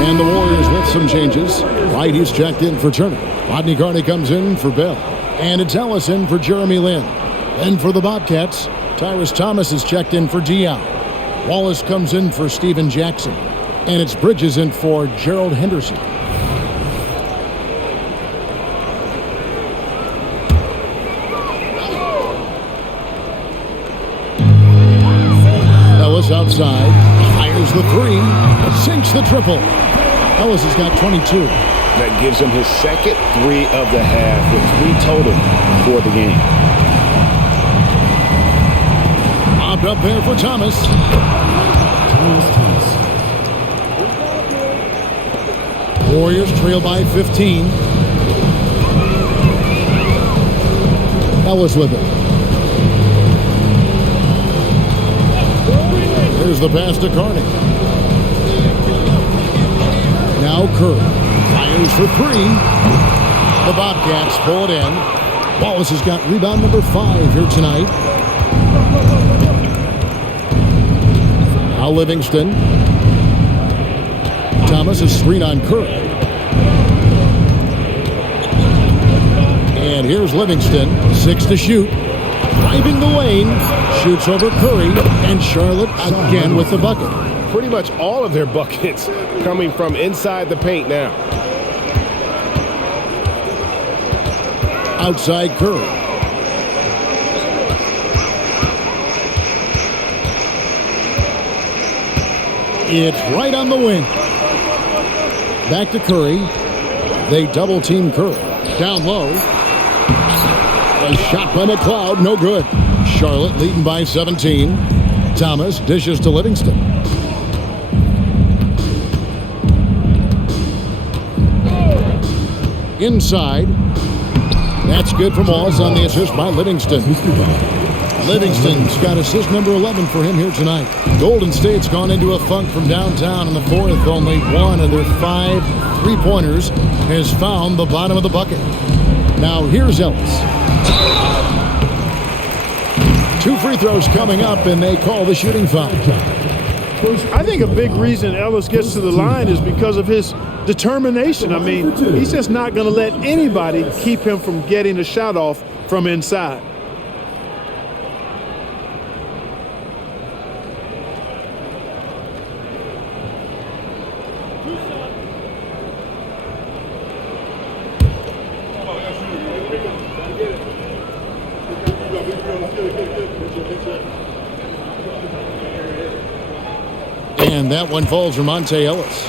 And the Warriors with some changes. White, he's checked in for Turner. Rodney Carney comes in for Bell. And it's Ellis in for Jeremy Lin. Then for the Bobcats, Tyrus Thomas is checked in for Dion. Wallace comes in for Steven Jackson. And it's Bridges in for Gerald Henderson. Ellis outside, fires the three, sinks the triple. Ellis has got 22. That gives him his second 3 of the half with 3 total for the game. Popped up there for Thomas. Warriors trail by 15. Ellis with it. There's the pass to Carney. Now Curry. Fires for 3. The Bobcats pull it in. Wallace has got rebound number 5 here tonight. Now Livingston. Thomas is screen on Curry. And here's Livingston. 6 to shoot. Driving the lane. Shoots over Curry. And Charlotte again with the bucket. Pretty much all of their buckets coming from inside the paint now. Outside Curry. It's right on the wing. Back to Curry. They double team Curry. Down low. A shot by McCloud, no good. Charlotte leading by 17. Thomas dishes to Livingston. Inside. That's good from Walls on the assist by Livingston. Livingston's got assist number 11 for him here tonight. Golden State's gone into a funk from downtown in the fourth. Only 1 of their 5 3-pointers has found the bottom of the bucket. Now here's Ellis. 2 free throws coming up, and they call the shooting foul. I think a big reason Ellis gets to the line is because of his determination. I mean, he's just not going to let anybody keep him from getting a shot off from inside. And that one falls for Monte Ellis.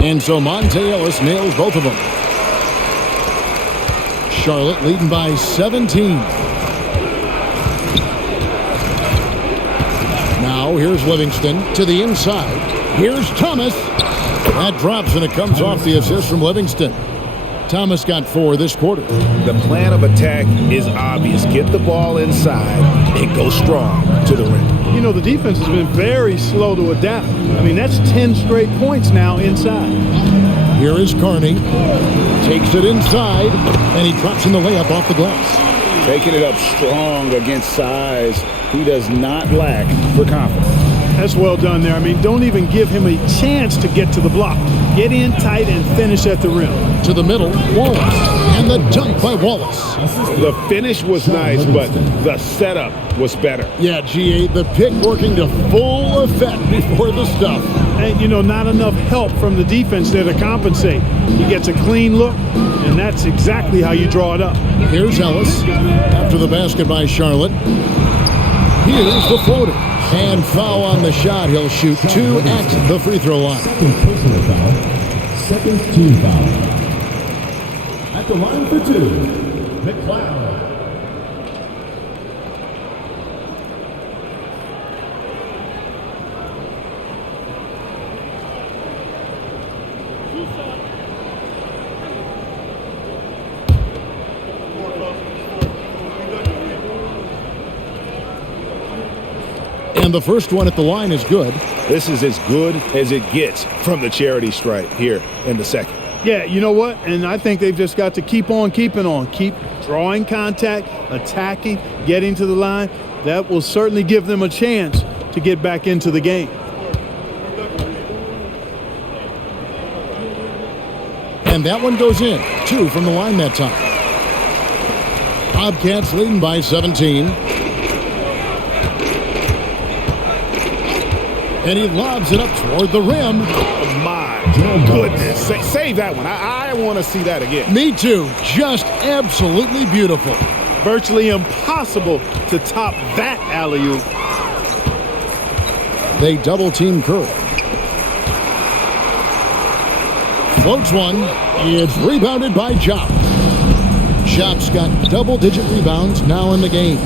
And so Monte Ellis nails both of them. Charlotte leading by 17. Now here's Livingston to the inside. Here's Thomas. That drops, and it comes off the assist from Livingston. Thomas got 4 this quarter. The plan of attack is obvious. Get the ball inside and go strong to the rim. You know, the defense has been very slow to adapt. I mean, that's 10 straight points now inside. Here is Carney. Takes it inside, and he drops in the layup off the glass. Taking it up strong against size. He does not lack for confidence. That's well done there. I mean, don't even give him a chance to get to the block. Get in tight and finish at the rim. To the middle, Wallace. And the dunk by Wallace. The finish was nice, but the setup was better. Yeah, GA, the pick working to full effect before the stuff. And, you know, not enough help from the defense there to compensate. He gets a clean look, and that's exactly how you draw it up. Here's Ellis. After the basket by Charlotte. Here's the floater. And foul on the shot. He'll shoot 2 at the free throw line. Second personal foul. Second team foul. At the line for 2, McLeod. And the first one at the line is good. This is as good as it gets from the charity stripe here in the second. Yeah, you know what? And I think they've just got to keep on keeping on. Keep drawing contact, attacking, getting to the line. That will certainly give them a chance to get back into the game. And that one goes in. 2 from the line that time. Bobcats leading by 17. And he lobs it up toward the rim. Oh, my goodness. Save that one. I want to see that again. Me too. Just absolutely beautiful. Virtually impossible to top that alley-oop. They double-team Curry. Floats one. It's rebounded by Jop. Jop's got double-digit rebounds now in the game. 2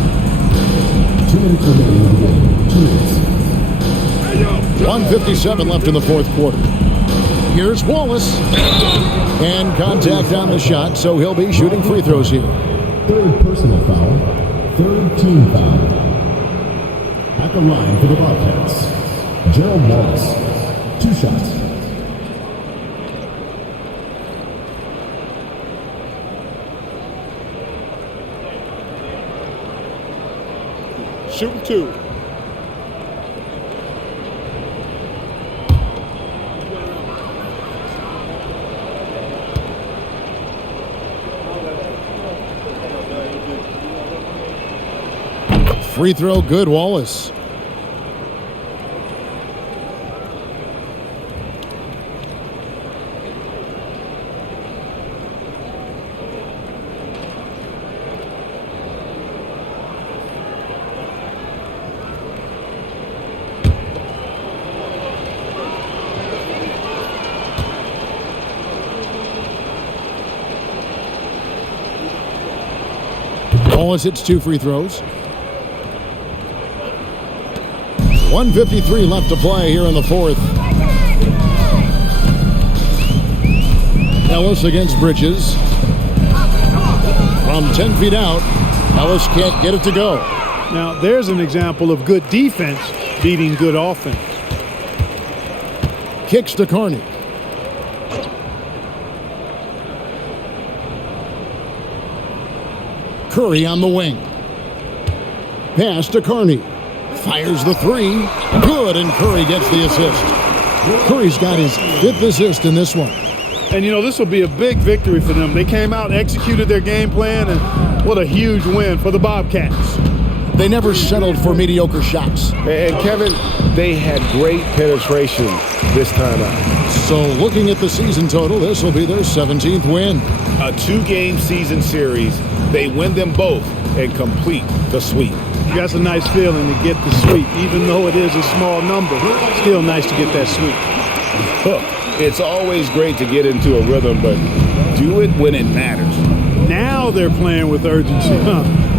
minutes remaining in the game. 2 minutes. 1:57 left in the fourth quarter. Here's Wallace. And contact on the shot, so he'll be shooting free throws here. 3rd personal foul. 3rd team foul. At the line for the Bobcats, Gerald Wallace. 2 shots. Shooting 2. Free throw good, Wallace. Wallace hits 2 free throws. 1:53 left to play here in the fourth. Ellis against Bridges. From 10 feet out, Ellis can't get it to go. Now, there's an example of good defense beating good offense. Kicks to Carney. Curry on the wing. Pass to Carney. Fires the 3. Good, and Curry gets the assist. Curry's got his 5th assist in this one. And, you know, this will be a big victory for them. They came out, executed their game plan, and what a huge win for the Bobcats. They never settled for mediocre shots. And Kevin, they had great penetration this time out. So looking at the season total, this will be their 17th win. A 2-game season series. They win them both and complete the sweep. That's a nice feeling to get the sweep. Even though it is a small number, still nice to get that sweep. It's always great to get into a rhythm, but do it when it matters. Now they're playing with urgency.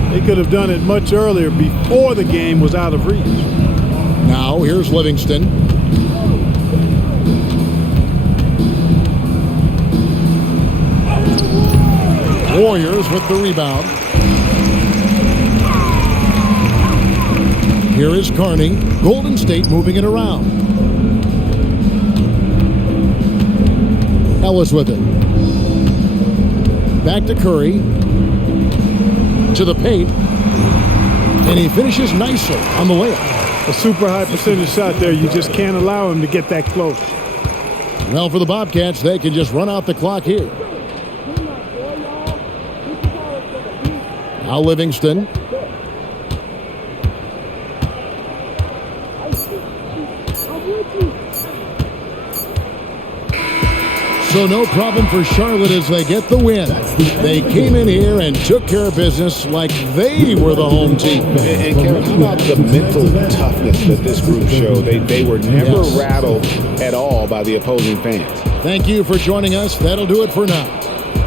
They could have done it much earlier before the game was out of reach. Now here's Livingston. Warriors with the rebound. Here is Carney. Golden State moving it around. Ellis with it. Back to Curry. To the paint. And he finishes nicely on the layup. A super high percentage shot there. You just can't allow him to get that close. Well, for the Bobcats, they can just run out the clock here. Now Livingston. So no problem for Charlotte as they get the win. They came in here and took care of business like they were the home team. And Kevin, how about the mental toughness that this group showed? They were never rattled at all by the opposing fans. Thank you for joining us. That'll do it for now.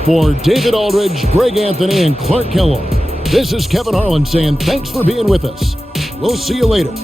For David Aldridge, Greg Anthony, and Clark Kellogg, this is Kevin Harlan saying thanks for being with us. We'll see you later.